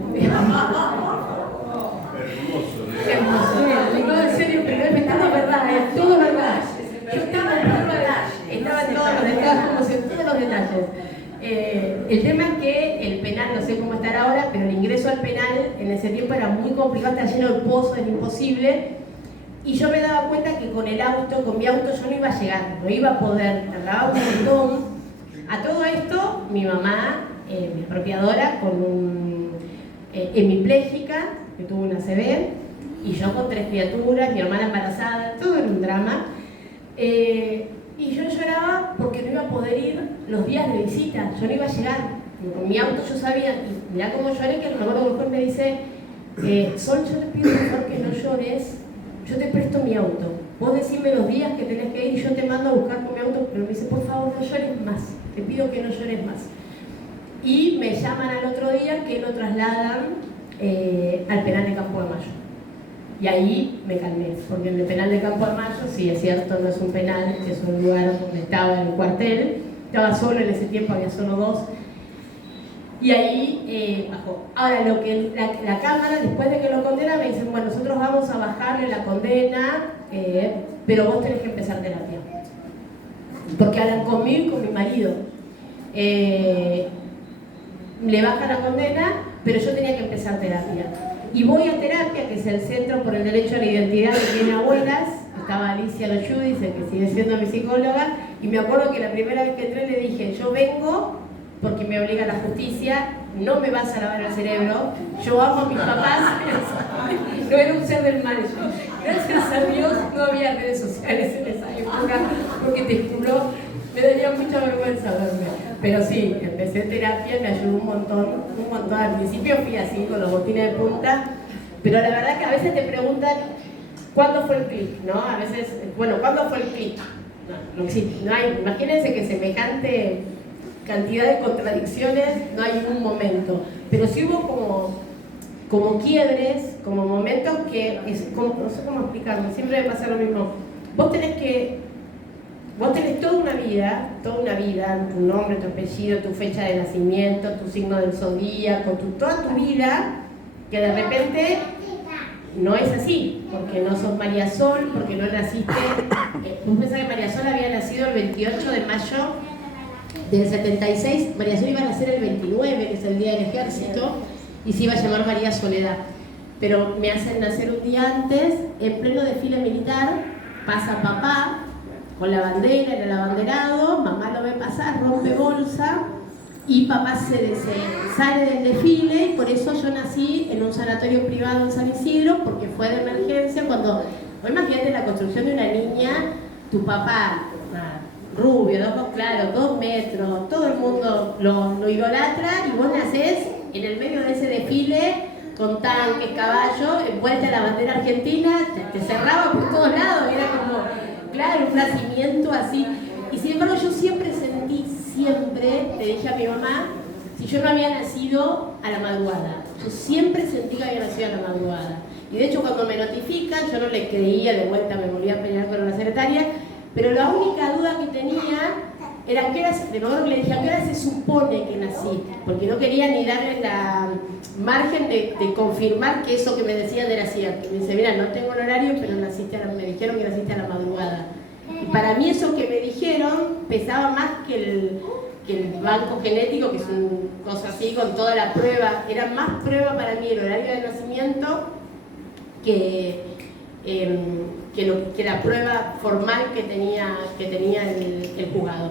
Hermoso. No, en serio, pero es todo verdad, es todo verdad. Yo estaba en todos los detalles. El tema es que el penal, no sé cómo estará ahora, pero el ingreso al penal en ese tiempo era muy complicado, está lleno de pozos, es imposible. Y yo me daba cuenta que con mi auto yo no iba a llegar, no iba a poder, tardaba un montón. A todo esto, mi mamá, mi expropiadora, con hemipléjica, que tuvo una ACV, y yo con 3 criaturas, mi hermana embarazada, todo era un drama. Y yo lloraba porque no iba a poder ir los días de visita, yo no iba a llegar. Con mi auto yo sabía, y mirá cómo lloré, que me acuerdo que el juez me dice, Sol, yo te pido por favor que no llores, yo te presto mi auto, vos decime los días que tenés que ir y yo te mando a buscar con mi auto, pero me dice, por favor no llores más, te pido que no llores más. Y me llaman al otro día que lo trasladan al penal de Campo de Mayo. Y ahí me calmé, porque en el penal de Campo de Mayo, sí, es cierto, no es un penal, es un lugar donde estaba el cuartel, estaba solo en ese tiempo, había solo 2, y ahí bajó. Ahora, lo que la Cámara, después de que lo condena, me dicen, bueno, nosotros vamos a bajarle la condena, pero vos tenés que empezar terapia. Porque hablan conmigo y con mi marido. Le bajan la condena, pero yo tenía que empezar terapia. Y voy a terapia, que es el Centro por el Derecho a la Identidad que tiene abuelas. Estaba Alicia Loyudis, que sigue siendo mi psicóloga, y me acuerdo que la primera vez que entré le dije, yo vengo porque me obliga la justicia, no me vas a lavar el cerebro, yo amo a mis papás, no era un ser del mal. Gracias a Dios no había redes sociales en esa época, porque te juro, me daría mucha vergüenza verme. Pero sí, empecé terapia, me ayudó un montón. Al principio fui así, con los botines de punta, pero la verdad que a veces te preguntan, ¿cuándo fue el clic? ¿No? A veces, bueno, ¿cuándo fue el clic? No existe, no hay, imagínense que semejante cantidad de contradicciones, no hay un momento, pero sí hubo como quiebres, como momentos que, no sé cómo explicarlo, siempre me pasa lo mismo. Vos tenés toda una vida, tu nombre, tu apellido, tu fecha de nacimiento, tu signo del zodíaco, toda tu vida, que de repente no es así, porque no sos María Sol, porque no naciste. Vos pensás que María Sol había nacido el 28 de mayo del 76, María Sol iba a nacer el 29, que es el día del ejército, y se iba a llamar María Soledad. Pero me hacen nacer un día antes, en pleno desfile militar, pasa papá con la bandera, el abanderado, mamá lo ve pasar, rompe bolsa, y papá se sale del desfile, y por eso yo nací en un sanatorio privado en San Isidro, porque fue de emergencia cuando, imagínate la construcción de una niña, tu papá, rubio, de ojos claros, 2 metros, todo el mundo lo idolatra, y vos nacés en el medio de ese desfile, con tanques, caballos, envuelta la bandera argentina, te cerraba por todos lados, era como, claro, un nacimiento así. Y sin embargo yo siempre le dije a mi mamá, si yo no había nacido a la madrugada, yo siempre sentí que había nacido a la madrugada. Y de hecho cuando me notifican, yo no le creía, de vuelta me volví a pelear con la secretaria, pero la única duda que tenía era de nuevo le dije, ¿a qué hora se supone que nací? Porque no quería ni darle la margen de confirmar que eso que me decían era cierto. Me dice, mira, no tengo un horario, pero me dijeron que naciste a la madrugada. Y para mí eso que me dijeron pesaba más que el banco genético, que es una cosa así, con toda la prueba. Era más prueba para mí el horario de nacimiento que la prueba formal que tenía el juzgado.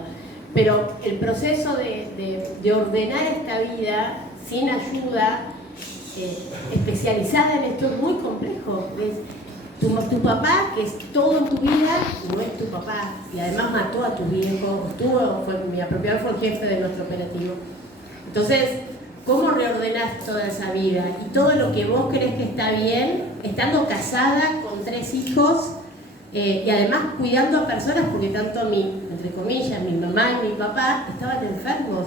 Pero el proceso de ordenar esta vida sin ayuda especializada en esto es muy complejo. Tu papá, que es todo en tu vida, no es tu papá, y además mató a tu viejo, mi apropiador fue el jefe de nuestro operativo. Entonces, ¿cómo reordenás toda esa vida? Y todo lo que vos crees que está bien, estando casada con 3 hijos, y además cuidando a personas, porque tanto entre comillas, mi mamá y mi papá estaban enfermos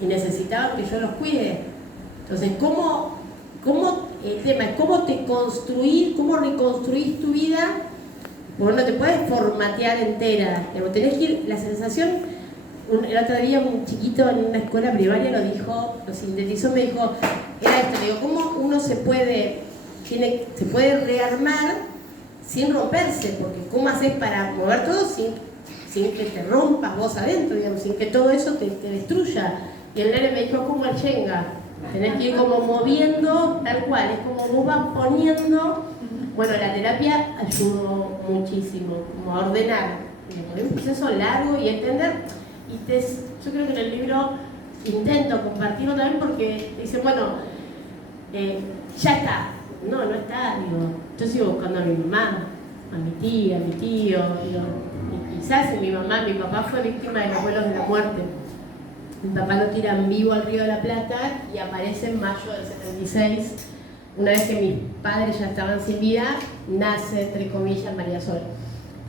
y necesitaban que yo los cuide. Entonces, el tema es cómo cómo reconstruís tu vida, porque no te puedes formatear entera, tenés que ir, la sensación, el otro día un chiquito en una escuela primaria lo sintetizó, me dijo, era esto, le digo, ¿cómo uno se puede rearmar sin romperse? Porque ¿cómo haces para mover todo sin que te rompas vos adentro, digamos, sin que todo eso te destruya? Y el nene me dijo, como el Shenga, tenés que ir como moviendo tal cual, es como vos vas poniendo. Bueno, la terapia ayudó muchísimo, como a ordenar, es un proceso largo y entender, yo creo que en el libro intento compartirlo también porque dicen, bueno, ya está. No está, yo sigo buscando a mi mamá, a mi tía, a mi tío, y quizás mi papá fue víctima de los vuelos de la muerte. Mi papá lo tiran vivo al Río de la Plata y aparece en mayo del 76, una vez que mis padres ya estaban sin vida, nace, entre comillas, María Sol.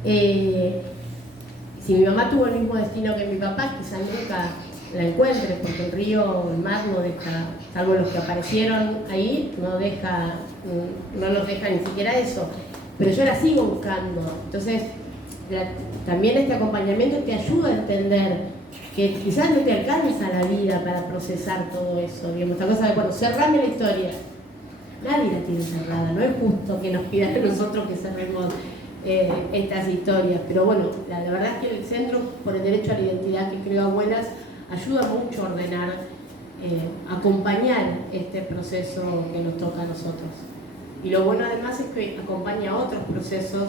Si mi mamá tuvo el mismo destino que mi papá, quizás nunca la encuentre, porque el río, el mar no deja, salvo los que aparecieron ahí, no nos deja ni siquiera eso. Pero yo la sigo buscando. Entonces, también este acompañamiento te ayuda a entender que quizás no te alcanza la vida para procesar todo eso. Digamos, esta cosa de, bueno, cerrame la historia. Nadie la tiene cerrada, no es justo que nos pidan a nosotros que cerremos estas historias. Pero bueno, la verdad es que el Centro por el Derecho a la Identidad, que creo Abuelas, ayuda mucho a ordenar, acompañar este proceso que nos toca a nosotros. Y lo bueno además es que acompaña a otros procesos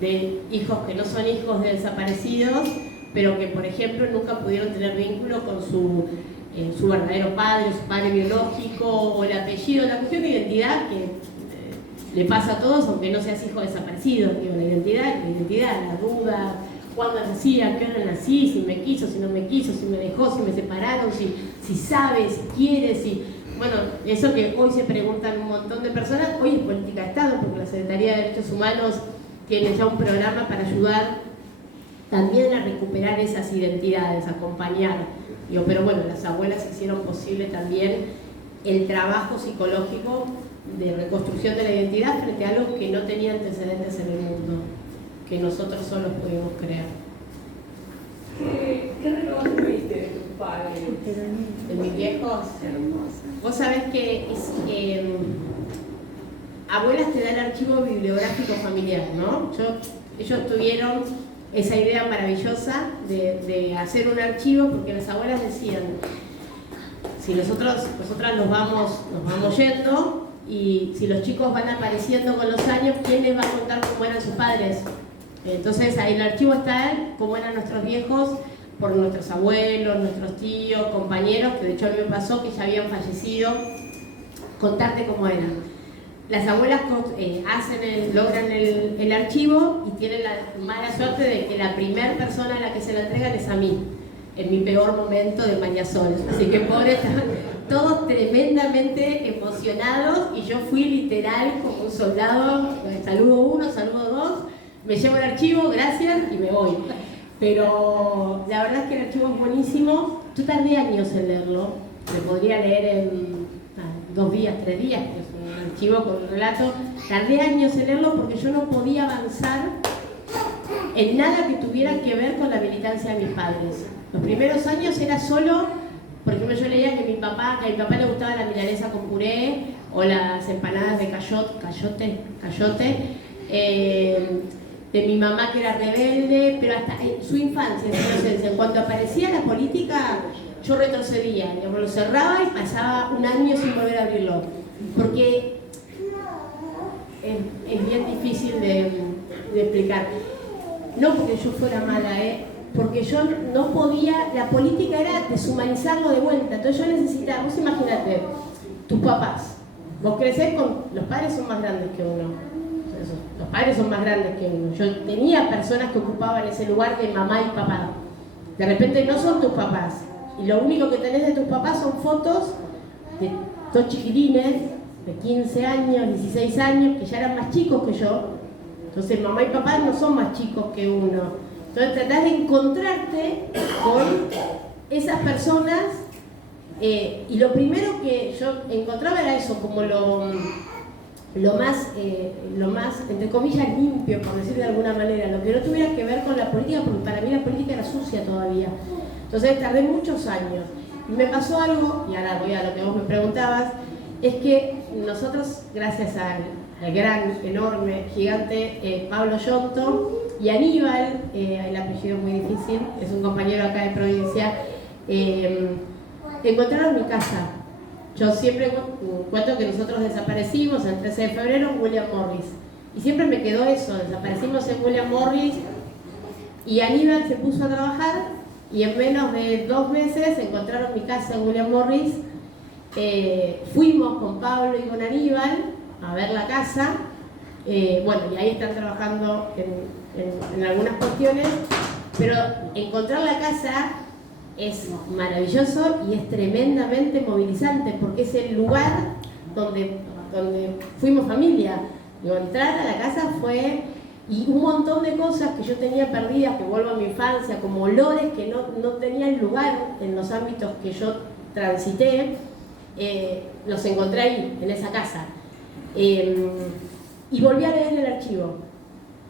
de hijos que no son hijos de desaparecidos, pero que, por ejemplo, nunca pudieron tener vínculo con su verdadero padre, su padre biológico o el apellido, la cuestión de identidad que le pasa a todos, aunque no seas hijo desaparecido. Digo, la identidad, la duda, cuándo nací, a qué hora nací, si me quiso, si no me quiso, si me dejó, si me separaron, si sabe, si quiere, si... Bueno, eso que hoy se preguntan un montón de personas, hoy es política de Estado, porque la Secretaría de Derechos Humanos tiene ya un programa para ayudar también a recuperar esas identidades, acompañar. Digo, pero bueno, las abuelas hicieron posible también el trabajo psicológico de reconstrucción de la identidad frente a algo que no tenía antecedentes en el mundo, que nosotros solos pudimos crear. ¿Qué reconstruiste de tus padres? ¿De mis viejos? Vos sabés que abuelas te da el archivo bibliográfico familiar, ¿no? Ellos tuvieron esa idea maravillosa de hacer un archivo, porque las abuelas decían, si nosotras nos vamos yendo, y si los chicos van apareciendo con los años, ¿quién les va a contar cómo eran sus padres? Entonces ahí el archivo está cómo eran nuestros viejos, por nuestros abuelos, nuestros tíos, compañeros, que de hecho a mí me pasó que ya habían fallecido, contarte cómo eran. Las abuelas logran el archivo y tienen la mala suerte de que la primera persona a la que se la entregan es a mí, en mi peor momento de Mañasol. Así que pobres, todos tremendamente emocionados, y yo fui literal como un soldado, saludo uno, saludo dos, me llevo el archivo, gracias, y me voy. Pero la verdad es que el archivo es buenísimo. Yo tardé años en leerlo, lo podría leer en 2 días, 3 días, que es un archivo con un relato. Tardé años en leerlo porque yo no podía avanzar en nada que tuviera que ver con la militancia de mis padres. Los primeros años era solo, por ejemplo, yo leía que a mi papá le gustaba la milanesa con puré o las empanadas de cayote, de mi mamá que era rebelde, pero hasta en su infancia, en su adolescencia, en cuanto aparecía la política, yo retrocedía, digamos, lo cerraba y pasaba un año sin volver a abrirlo, porque es bien difícil de explicar. No porque yo fuera mala, porque yo no podía, la política era deshumanizarlo de vuelta. Entonces yo necesitaba, vos imaginate, tus papás, vos crecés con, los padres son más grandes que uno, los padres son más grandes que uno. Yo tenía personas que ocupaban ese lugar de mamá y papá. De repente no son tus papás, y lo único que tenés de tus papás son fotos de 2 chiquilines de 15 años, 16 años, que ya eran más chicos que yo. Entonces mamá y papá no son más chicos que uno. Entonces tratás de encontrarte con esas personas, y lo primero que yo encontraba era eso, como lo más, entre comillas, limpio, por decirlo de alguna manera, lo que no tuviera que ver con la política, porque para mí la política era sucia todavía. Entonces tardé muchos años. Y me pasó algo, y ahora voy a lo que vos me preguntabas, es que nosotros, gracias al gran, enorme, gigante Pablo Yonto y Aníbal, el apellido es muy difícil, es un compañero acá de provincia, encontraron mi casa. Yo siempre cuento que nosotros desaparecimos el 13 de febrero en William Morris, y siempre me quedó eso, desaparecimos en William Morris, y Aníbal se puso a trabajar, y en menos de 2 meses encontraron mi casa en William Morris. Fuimos con Pablo y con Aníbal a ver la casa, bueno, y ahí están trabajando en algunas cuestiones, pero encontrar la casa es maravilloso y es tremendamente movilizante, porque es el lugar donde fuimos familia. Digo, entrar a la casa fue, y un montón de cosas que yo tenía perdidas, que vuelvo a mi infancia, como olores que no tenían lugar en los ámbitos que yo transité, los encontré ahí, en esa casa. Y volví a leer el archivo.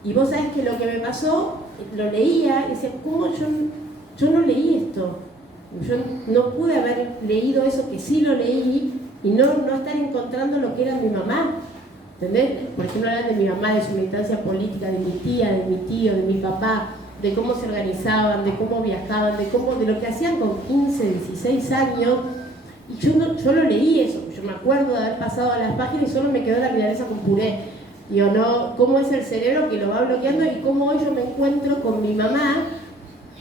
Y vos sabés que lo que me pasó, lo leía y decía, ¿cómo yo no leí esto? Yo no pude haber leído eso, que sí lo leí, y no estar encontrando lo que era mi mamá. ¿Entendés? Por ejemplo, hablan de mi mamá, de su militancia política, de mi tía, de mi tío, de mi papá, de cómo se organizaban, de cómo viajaban, de lo que hacían con 15, 16 años. Y yo lo leí eso, yo me acuerdo de haber pasado a las páginas y solo me quedó la milanesa con puré. Digo, no, cómo es el cerebro que lo va bloqueando, y cómo hoy yo me encuentro con mi mamá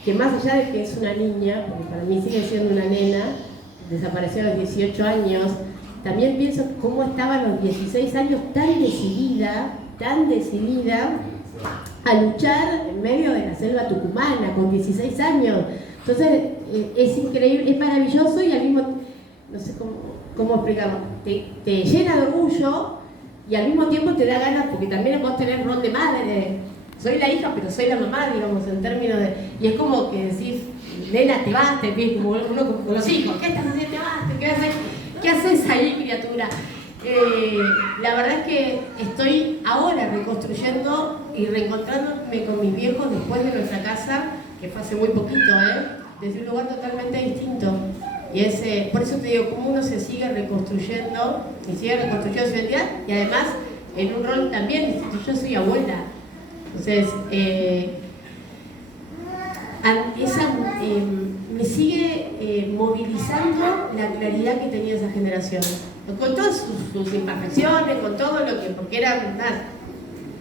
que más allá de que es una niña, porque para mí sigue siendo una nena, desapareció a los 18 años, también pienso cómo estaba a los 16 años tan decidida a luchar en medio de la selva tucumana, con 16 años. Entonces es increíble, es maravilloso y al mismo tiempo, no sé cómo explicarlo, te llena de orgullo y al mismo tiempo te da ganas, porque también vos tenés rol de madre. Soy la hija, pero soy la mamá, digamos, en términos de... Y es como que decís, nena, te vas, como uno con los hijos, ¿qué estás haciendo? Te vas, ¿qué haces ahí, criatura? La verdad es que estoy ahora reconstruyendo y reencontrándome con mis viejos después de nuestra casa, que fue hace muy poquito, desde un lugar totalmente distinto. Y por eso te digo, cómo uno se sigue reconstruyendo y sigue reconstruyendo su identidad, y además en un rol también, yo soy abuela. Entonces, me sigue movilizando la claridad que tenía esa generación, con todas sus imperfecciones, con todo lo que, porque eran más,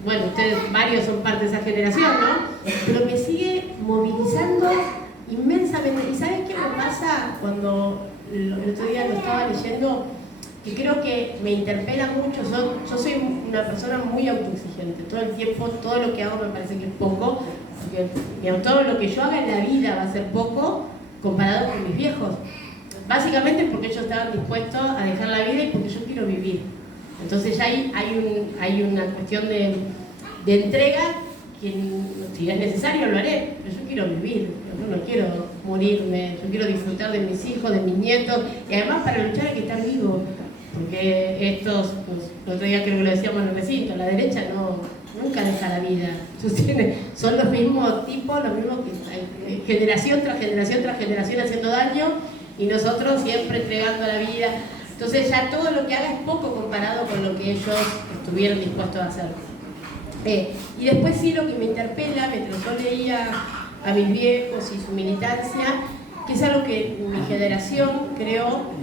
bueno, ustedes varios son parte de esa generación, ¿no? Pero me sigue movilizando inmensamente. ¿Y sabes qué me pasa cuando el otro día lo estaba leyendo? Que creo que me interpela mucho. Yo soy una persona muy autoexigente. Todo el tiempo, todo lo que hago me parece que es poco. Porque, digamos, todo lo que yo haga en la vida va a ser poco comparado con mis viejos. Básicamente porque ellos estaban dispuestos a dejar la vida y porque yo quiero vivir. Entonces ya hay una cuestión de entrega que, si es necesario, lo haré. Pero yo quiero vivir. Yo no quiero morirme. Yo quiero disfrutar de mis hijos, de mis nietos. Y además para luchar hay que estar vivo. Porque estos, pues, el otro día creo que lo decíamos en el recinto, la derecha nunca deja la vida. Son los mismos tipos, los mismos que generación tras generación tras generación haciendo daño y nosotros siempre entregando la vida. Entonces ya todo lo que haga es poco comparado con lo que ellos estuvieron dispuestos a hacer. Y después sí lo que me interpela, mientras yo leía a mis viejos y su militancia, que es algo que mi generación, creo,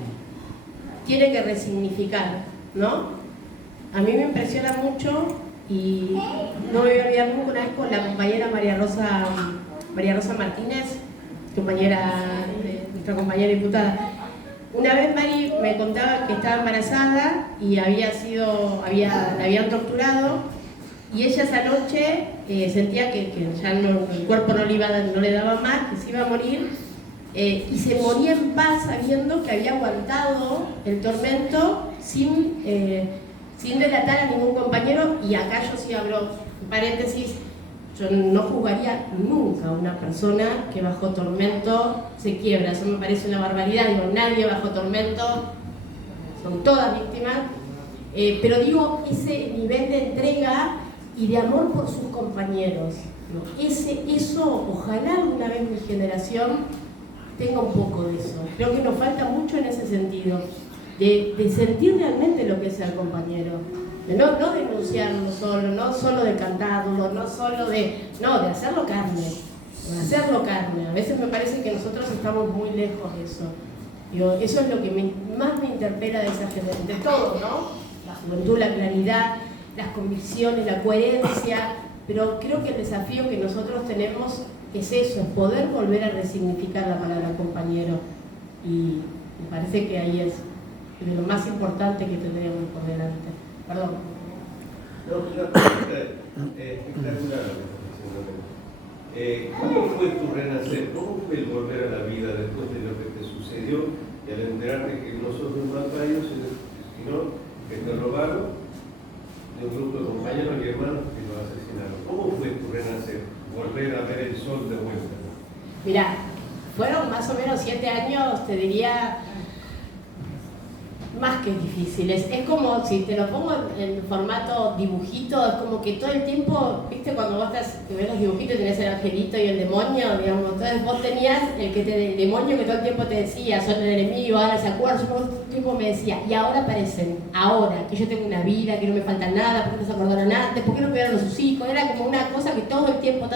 tiene que resignificar, ¿no? A mí me impresiona mucho y no me voy a olvidar nunca una vez con la compañera María Rosa Martínez, nuestra compañera diputada. Una vez Mari me contaba que estaba embarazada y la habían torturado y ella esa noche sentía que ya el cuerpo no le daba más, que se iba a morir. Y se moría en paz sabiendo que había aguantado el tormento sin delatar a ningún compañero. Y acá yo sí abro paréntesis, yo no juzgaría nunca a una persona que bajo tormento se quiebra. Eso me parece una barbaridad. Digo, nadie bajo tormento, son todas víctimas, pero digo, ese nivel de entrega y de amor por sus compañeros, ¿no? Eso, ojalá alguna vez mi generación tenga un poco de eso. Creo que nos falta mucho en ese sentido, de sentir realmente lo que es ser compañero, de no denunciarlo solo, no solo de cantarlo, no solo de hacerlo carne, A veces me parece que nosotros estamos muy lejos de eso. Digo, eso es lo que más me interpela de esa generación, de todo, ¿no? La juventud, la claridad, las convicciones, la coherencia, pero creo que el desafío que nosotros tenemos es eso, es poder volver a resignificar la palabra compañero, y me parece que ahí es de lo más importante que tendríamos por delante. Perdón. No, una pregunta espectacular. ¿Cómo fue tu renacer? ¿Cómo fue el volver a la vida después de lo que te sucedió y al enterarte que no sos un malparido, sino que te robaron de un grupo de compañeros y hermanos que lo asesinaron? ¿Cómo fue tu renacer? Volver a ver el sol de vuelta. Mirá, fueron más o menos 7 años, te diría, más que difíciles. Es como, si te lo pongo en formato dibujito, es como que todo el tiempo, viste, cuando vos que ves los dibujitos tenés el angelito y el demonio, digamos, entonces vos tenías el demonio que todo el tiempo te decía, son el enemigo, ahora se acuerdan, yo todo el tiempo me decía, y ahora aparecen, ahora, que yo tengo una vida, que no me falta nada, ¿por qué no se acordaron antes? ¿Por qué no pegaron a sus hijos? Era como una cosa que todo el tiempo,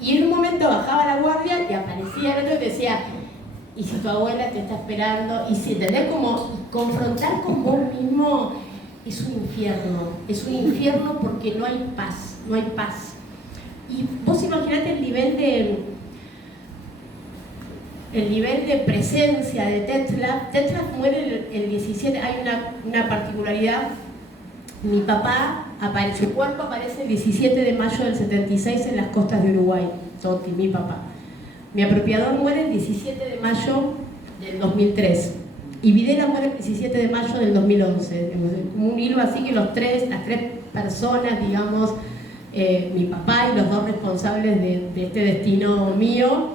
y en un momento bajaba la guardia y aparecía el otro y te decía, y si tu abuela te está esperando, y si entendés, como confrontar con vos mismo es un infierno porque no hay paz. Y vos imaginate el nivel el nivel de presencia de Tetzlaff. Tetzlaff muere el 17, hay una particularidad. Mi papá, su cuerpo aparece el 17 de mayo del 76 en las costas de Uruguay, Toti, mi papá. Mi apropiador muere el 17 de mayo del 2003 y Videla muere el 17 de mayo del 2011. Un hilo así que las tres personas, digamos, mi papá y los dos responsables de este destino mío,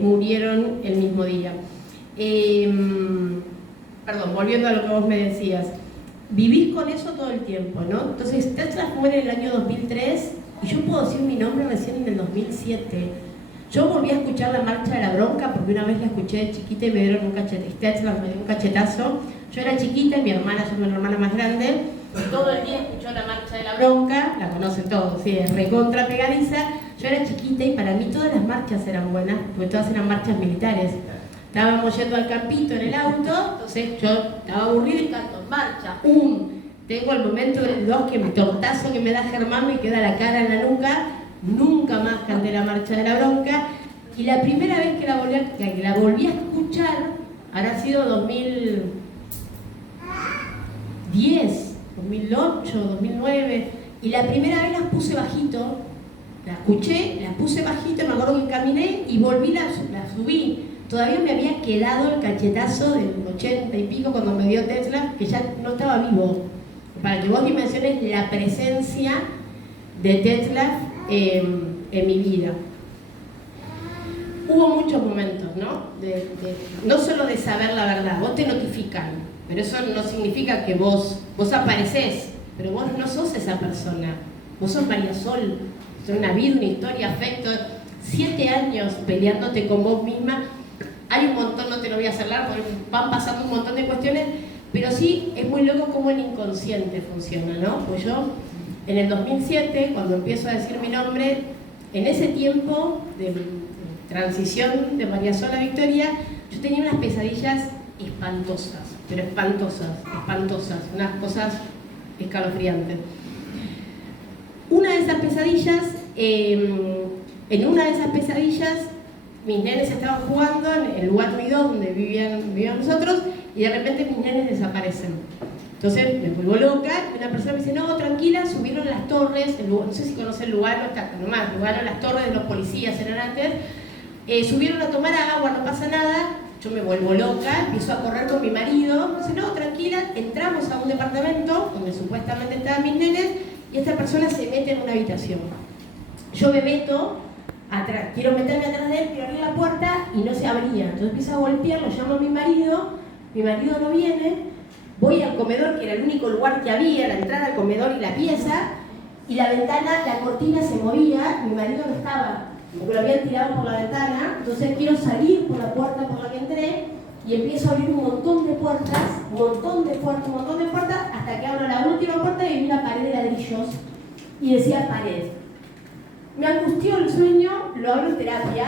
murieron el mismo día. Perdón, volviendo a lo que vos me decías. Vivís con eso todo el tiempo, ¿no? Entonces, Tetzlaff muere en el año 2003 y yo puedo decir mi nombre recién en el 2007. Yo volví a escuchar la Marcha de la Bronca porque una vez la escuché de chiquita y me dieron un cachetazo. Tetzlaff me dio un cachetazo. Yo era chiquita y mi hermana, yo soy una hermana más grande, todo el día escuchó la Marcha de la Bronca, la conocen todos, sí, es recontra pegadiza. Yo era chiquita y para mí todas las marchas eran buenas, porque todas eran marchas militares. Estábamos yendo al campito en el auto, entonces yo estaba aburrido y canto, marcha, tengo el momento del 2 que me tortazo que me da Germán, me queda la cara en la nuca, nunca más canté la Marcha de la Bronca, y la primera vez que la volví a escuchar habrá sido 2010, 2008, 2009, y la primera vez la puse bajito, la escuché, la puse bajito, me acuerdo que caminé y volví, la subí. Todavía me había quedado el cachetazo del 80 y pico cuando me dio Tetzlaff, que ya no estaba vivo. Para que vos dimensiones la presencia de Tetzlaff en mi vida. Hubo muchos momentos, ¿no? No solo de saber la verdad, vos te notifican, pero eso no significa que vos aparecés, pero vos no sos esa persona. Vos sos María Sol, sos una vida, una historia, afecto, 7 años peleándote con vos misma. Hay un montón, no te lo voy a hacer largo, van pasando un montón de cuestiones, pero sí es muy loco cómo el inconsciente funciona, ¿no? Pues yo, en el 2007, cuando empiezo a decir mi nombre, en ese tiempo de transición de María Sol a Victoria, yo tenía unas pesadillas espantosas, pero espantosas, unas cosas escalofriantes. Una de esas pesadillas, en una de esas pesadillas, mis nenes estaban jugando en el lugar ruido donde vivíamos nosotros y de repente mis nenes desaparecen. Entonces me vuelvo loca y una persona me dice, no, tranquila, subieron las torres, no sé si conocen el lugar, no está nomás, Lugano, las torres de los policías eran antes, subieron a tomar agua, no pasa nada. Yo me vuelvo loca, empiezo a correr con mi marido, me dice, no, tranquila, entramos a un departamento donde supuestamente estaban mis nenes y esta persona se mete en una habitación. Yo me meto atrás, quiero meterme atrás de él, quiero abrir la puerta y no se abría. Entonces empiezo a golpear, lo llamo a mi marido no viene, voy al comedor, que era el único lugar que había, la entrada al comedor y la pieza, y la ventana, la cortina se movía, mi marido no estaba, porque lo habían tirado por la ventana. Entonces quiero salir por la puerta por la que entré y empiezo a abrir un montón de puertas, hasta que abro la última puerta y vi una pared de ladrillos y decía pared. Me angustió el sueño, lo hablo en terapia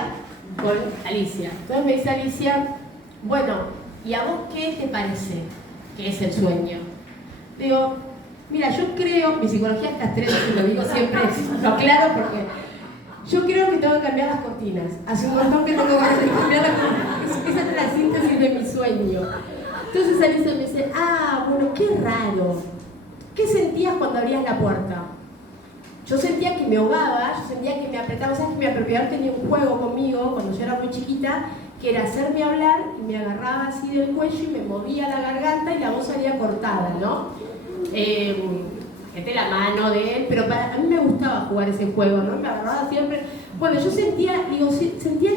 con Alicia. Entonces me dice Alicia, bueno, ¿y a vos qué te parece que es el sueño? Digo, mira, yo creo, mi psicología es castrera, y lo digo siempre, lo aclaro porque yo creo que tengo que cambiar las cortinas. Hace un montón que tengo que cambiar las cortinas. Esa es la síntesis de mi sueño. Entonces Alicia me dice, bueno, qué raro. ¿Qué sentías cuando abrías la puerta? Yo sentía que me ahogaba, yo sentía que me apretaba. ¿Sabes que mi apropiador tenía un juego conmigo cuando yo era muy chiquita? Que era hacerme hablar y me agarraba así del cuello y me movía la garganta y la voz salía cortada, ¿no? Mete la mano de él, pero a mí me gustaba jugar ese juego, ¿no? Me agarraba siempre. Bueno, yo sentía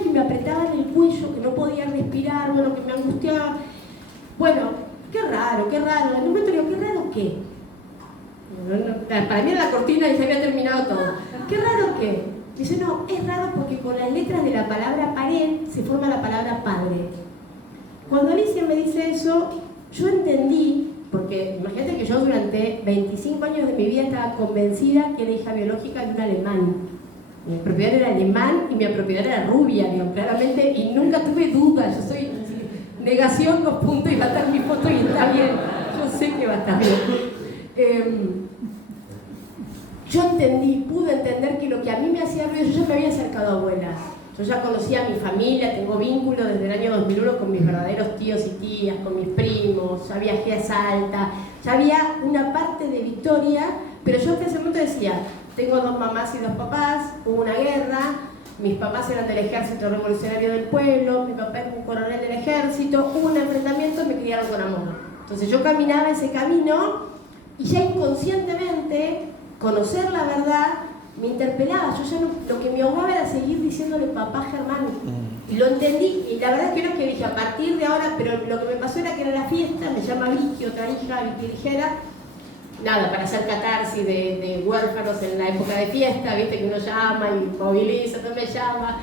que me apretaba en el cuello, que no podía respirar, bueno, que me angustiaba. Bueno, qué raro. En un momento digo, ¿qué raro qué? Para mí era la cortina y se había terminado todo. ¿Qué raro qué? Dice, no, es raro porque con las letras de la palabra pared se forma la palabra padre. Cuando Alicia me dice eso, yo entendí, porque imagínate que yo durante 25 años de mi vida estaba convencida que era hija biológica de un alemán. Mi apropiador era alemán y mi apropiadora era rubia, digo, claramente, y nunca tuve dudas. Yo soy negación, 2 puntos, y va a estar mi foto y está bien. Yo sé que va a estar bien. Yo pude entender que lo que a mí me hacía ruido, yo ya me había acercado a abuelas. Yo ya conocía a mi familia, tengo vínculo desde el año 2001 con mis verdaderos tíos y tías, con mis primos, ya viajé a Salta, ya había una parte de Victoria, pero yo hasta ese momento decía, tengo 2 mamás y 2 papás, hubo una guerra, mis papás eran del Ejército Revolucionario del Pueblo, mi papá era un coronel del ejército, hubo un enfrentamiento y me criaron con amor. Entonces yo caminaba ese camino y ya inconscientemente conocer la verdad me interpelaba. Yo ya no, lo que me ahogaba era seguir diciéndole papá Germán. Y lo entendí, y la verdad es que no es que dije a partir de ahora, pero lo que me pasó era que en la fiesta me llama Vicky, otra hija, Vicky Ligera, nada, para hacer catarsis de huérfanos en la época de fiesta, viste que uno llama y moviliza, no me llama.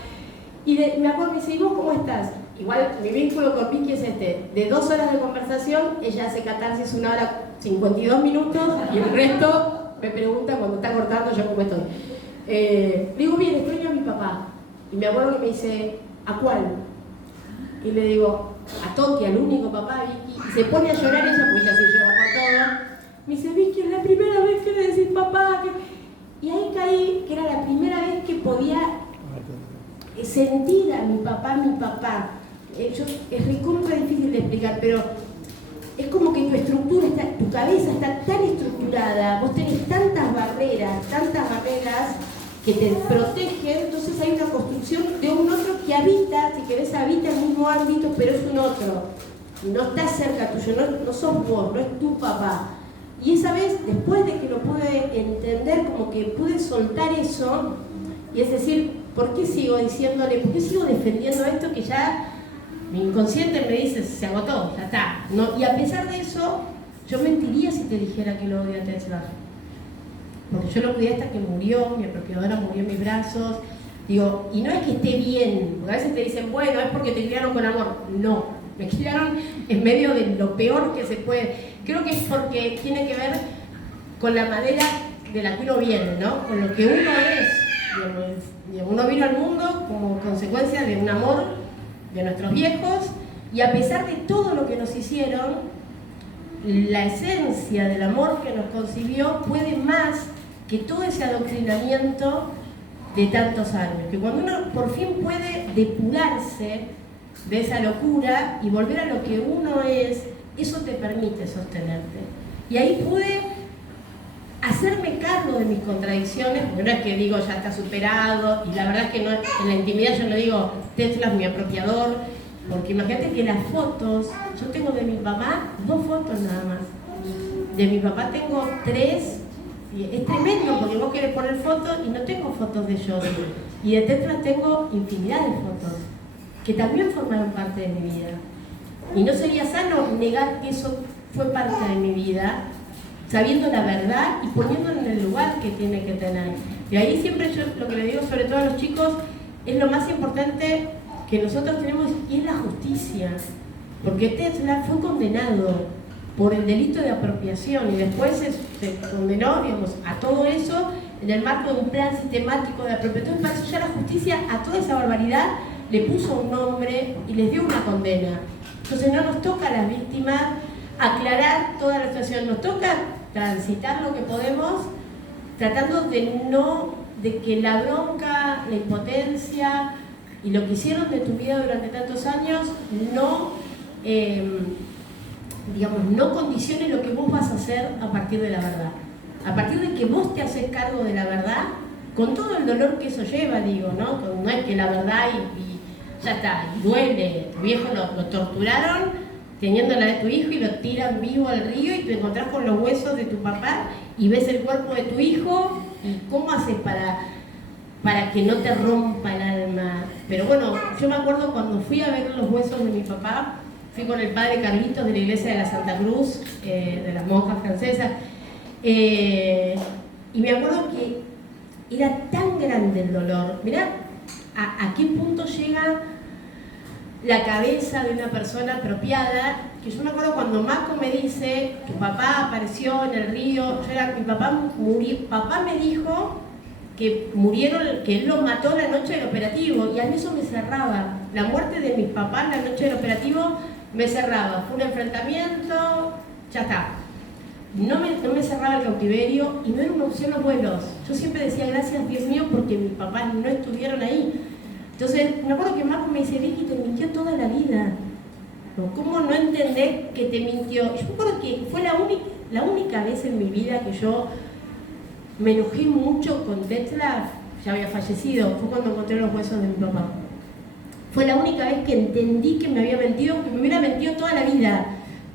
Y me acuerdo, me dice, ¿y vos cómo estás? Igual mi vínculo con Vicky es de 2 horas de conversación, ella hace catarsis 1 hora 52 minutos y el resto me pregunta cuando está cortando yo cómo estoy. Digo, bien, extraño a mi papá. Y me acuerdo que me dice, ¿a cuál? Y le digo, a Toki, al único papá, Vicky. Y se pone a llorar ella, porque ella se llora por todo. Me dice, Vicky, es la primera vez que le decís papá. Y ahí caí, que era la primera vez que podía sentir a mi papá. Es recontra difícil de explicar, pero es como que tu estructura, tu cabeza está tan estructurada, vos tenés tantas barreras que te protegen, entonces hay una construcción de un otro que habita, si querés habita el mismo ámbito, pero es un otro. No está cerca tuyo, no sos vos, no es tu papá. Y esa vez, después de que lo pude entender, como que pude soltar eso, y es decir, ¿por qué sigo diciéndole, por qué sigo defendiendo esto que ya mi inconsciente me dice, se agotó, ya está? No, y a pesar de eso, yo mentiría si te dijera que lo odio a Tesla. Porque yo lo cuidé hasta que murió, mi apropiadora murió en mis brazos. Digo, y no es que esté bien, porque a veces te dicen, bueno, es porque te criaron con amor. No, me criaron en medio de lo peor que se puede. Creo que es porque tiene que ver con la manera de la que uno viene, ¿no? Con lo que uno es. Uno vino al mundo como consecuencia de un amor de nuestros viejos, y a pesar de todo lo que nos hicieron, la esencia del amor que nos concibió puede más que todo ese adoctrinamiento de tantos años, que cuando uno por fin puede depurarse de esa locura y volver a lo que uno es, eso te permite sostenerte. Y ahí pude hacerme cargo de mis contradicciones, porque no es que digo ya está superado, y la verdad es que no, en la intimidad yo no digo Tesla es mi apropiador, porque imagínate que las fotos, yo tengo de mi mamá 2 fotos nada más, de mi papá tengo 3, y es tremendo porque vos querés poner fotos y no tengo fotos de ellos, y de Tesla tengo infinidad de fotos, que también formaron parte de mi vida, y no sería sano negar que eso fue parte de mi vida, sabiendo la verdad y poniéndolo en el lugar que tiene que tener. Y ahí siempre yo lo que le digo, sobre todo a los chicos, es lo más importante que nosotros tenemos, y es la justicia. Porque Tesla fue condenado por el delito de apropiación y después se condenó, digamos, a todo eso en el marco de un plan sistemático de apropiación. Para eso ya la justicia a toda esa barbaridad le puso un nombre y les dio una condena. Entonces no nos toca a las víctimas aclarar toda la situación, nos toca transitar lo que podemos, tratando de que la bronca, la impotencia y lo que hicieron de tu vida durante tantos años no condicione lo que vos vas a hacer a partir de la verdad. A partir de que vos te haces cargo de la verdad, con todo el dolor que eso lleva, digo, ¿no? No es que la verdad y ya está, y duele. Tu viejo lo torturaron teniendo la de tu hijo y lo tiran vivo al río y te encontrás con los huesos de tu papá y ves el cuerpo de tu hijo, y cómo haces para que no te rompa el alma. Pero bueno, yo me acuerdo cuando fui a ver los huesos de mi papá, fui con el padre Carlitos de la iglesia de la Santa Cruz, de las monjas francesas, y me acuerdo que era tan grande el dolor. Mirá a qué punto llega la cabeza de una persona apropiada, que yo me acuerdo cuando Marco me dice, tu papá apareció en el río, mi papá murió, papá me dijo que murieron, que él los mató la noche del operativo, y a mí eso me cerraba, la muerte de mis papás la noche del operativo me cerraba, fue un enfrentamiento, ya está. No me cerraba el cautiverio y no era una opción los vuelos. Yo siempre decía gracias Dios mío porque mis papás no estuvieron ahí. Entonces, me acuerdo que Marco me dice, Vicky, te mintió toda la vida. ¿Cómo no entender que te mintió? Yo me acuerdo que fue la única vez en mi vida que yo me enojé mucho con Tetzlaff, ya había fallecido, fue cuando encontré los huesos de mi papá. Fue la única vez que entendí que me había mentido, que me hubiera mentido toda la vida.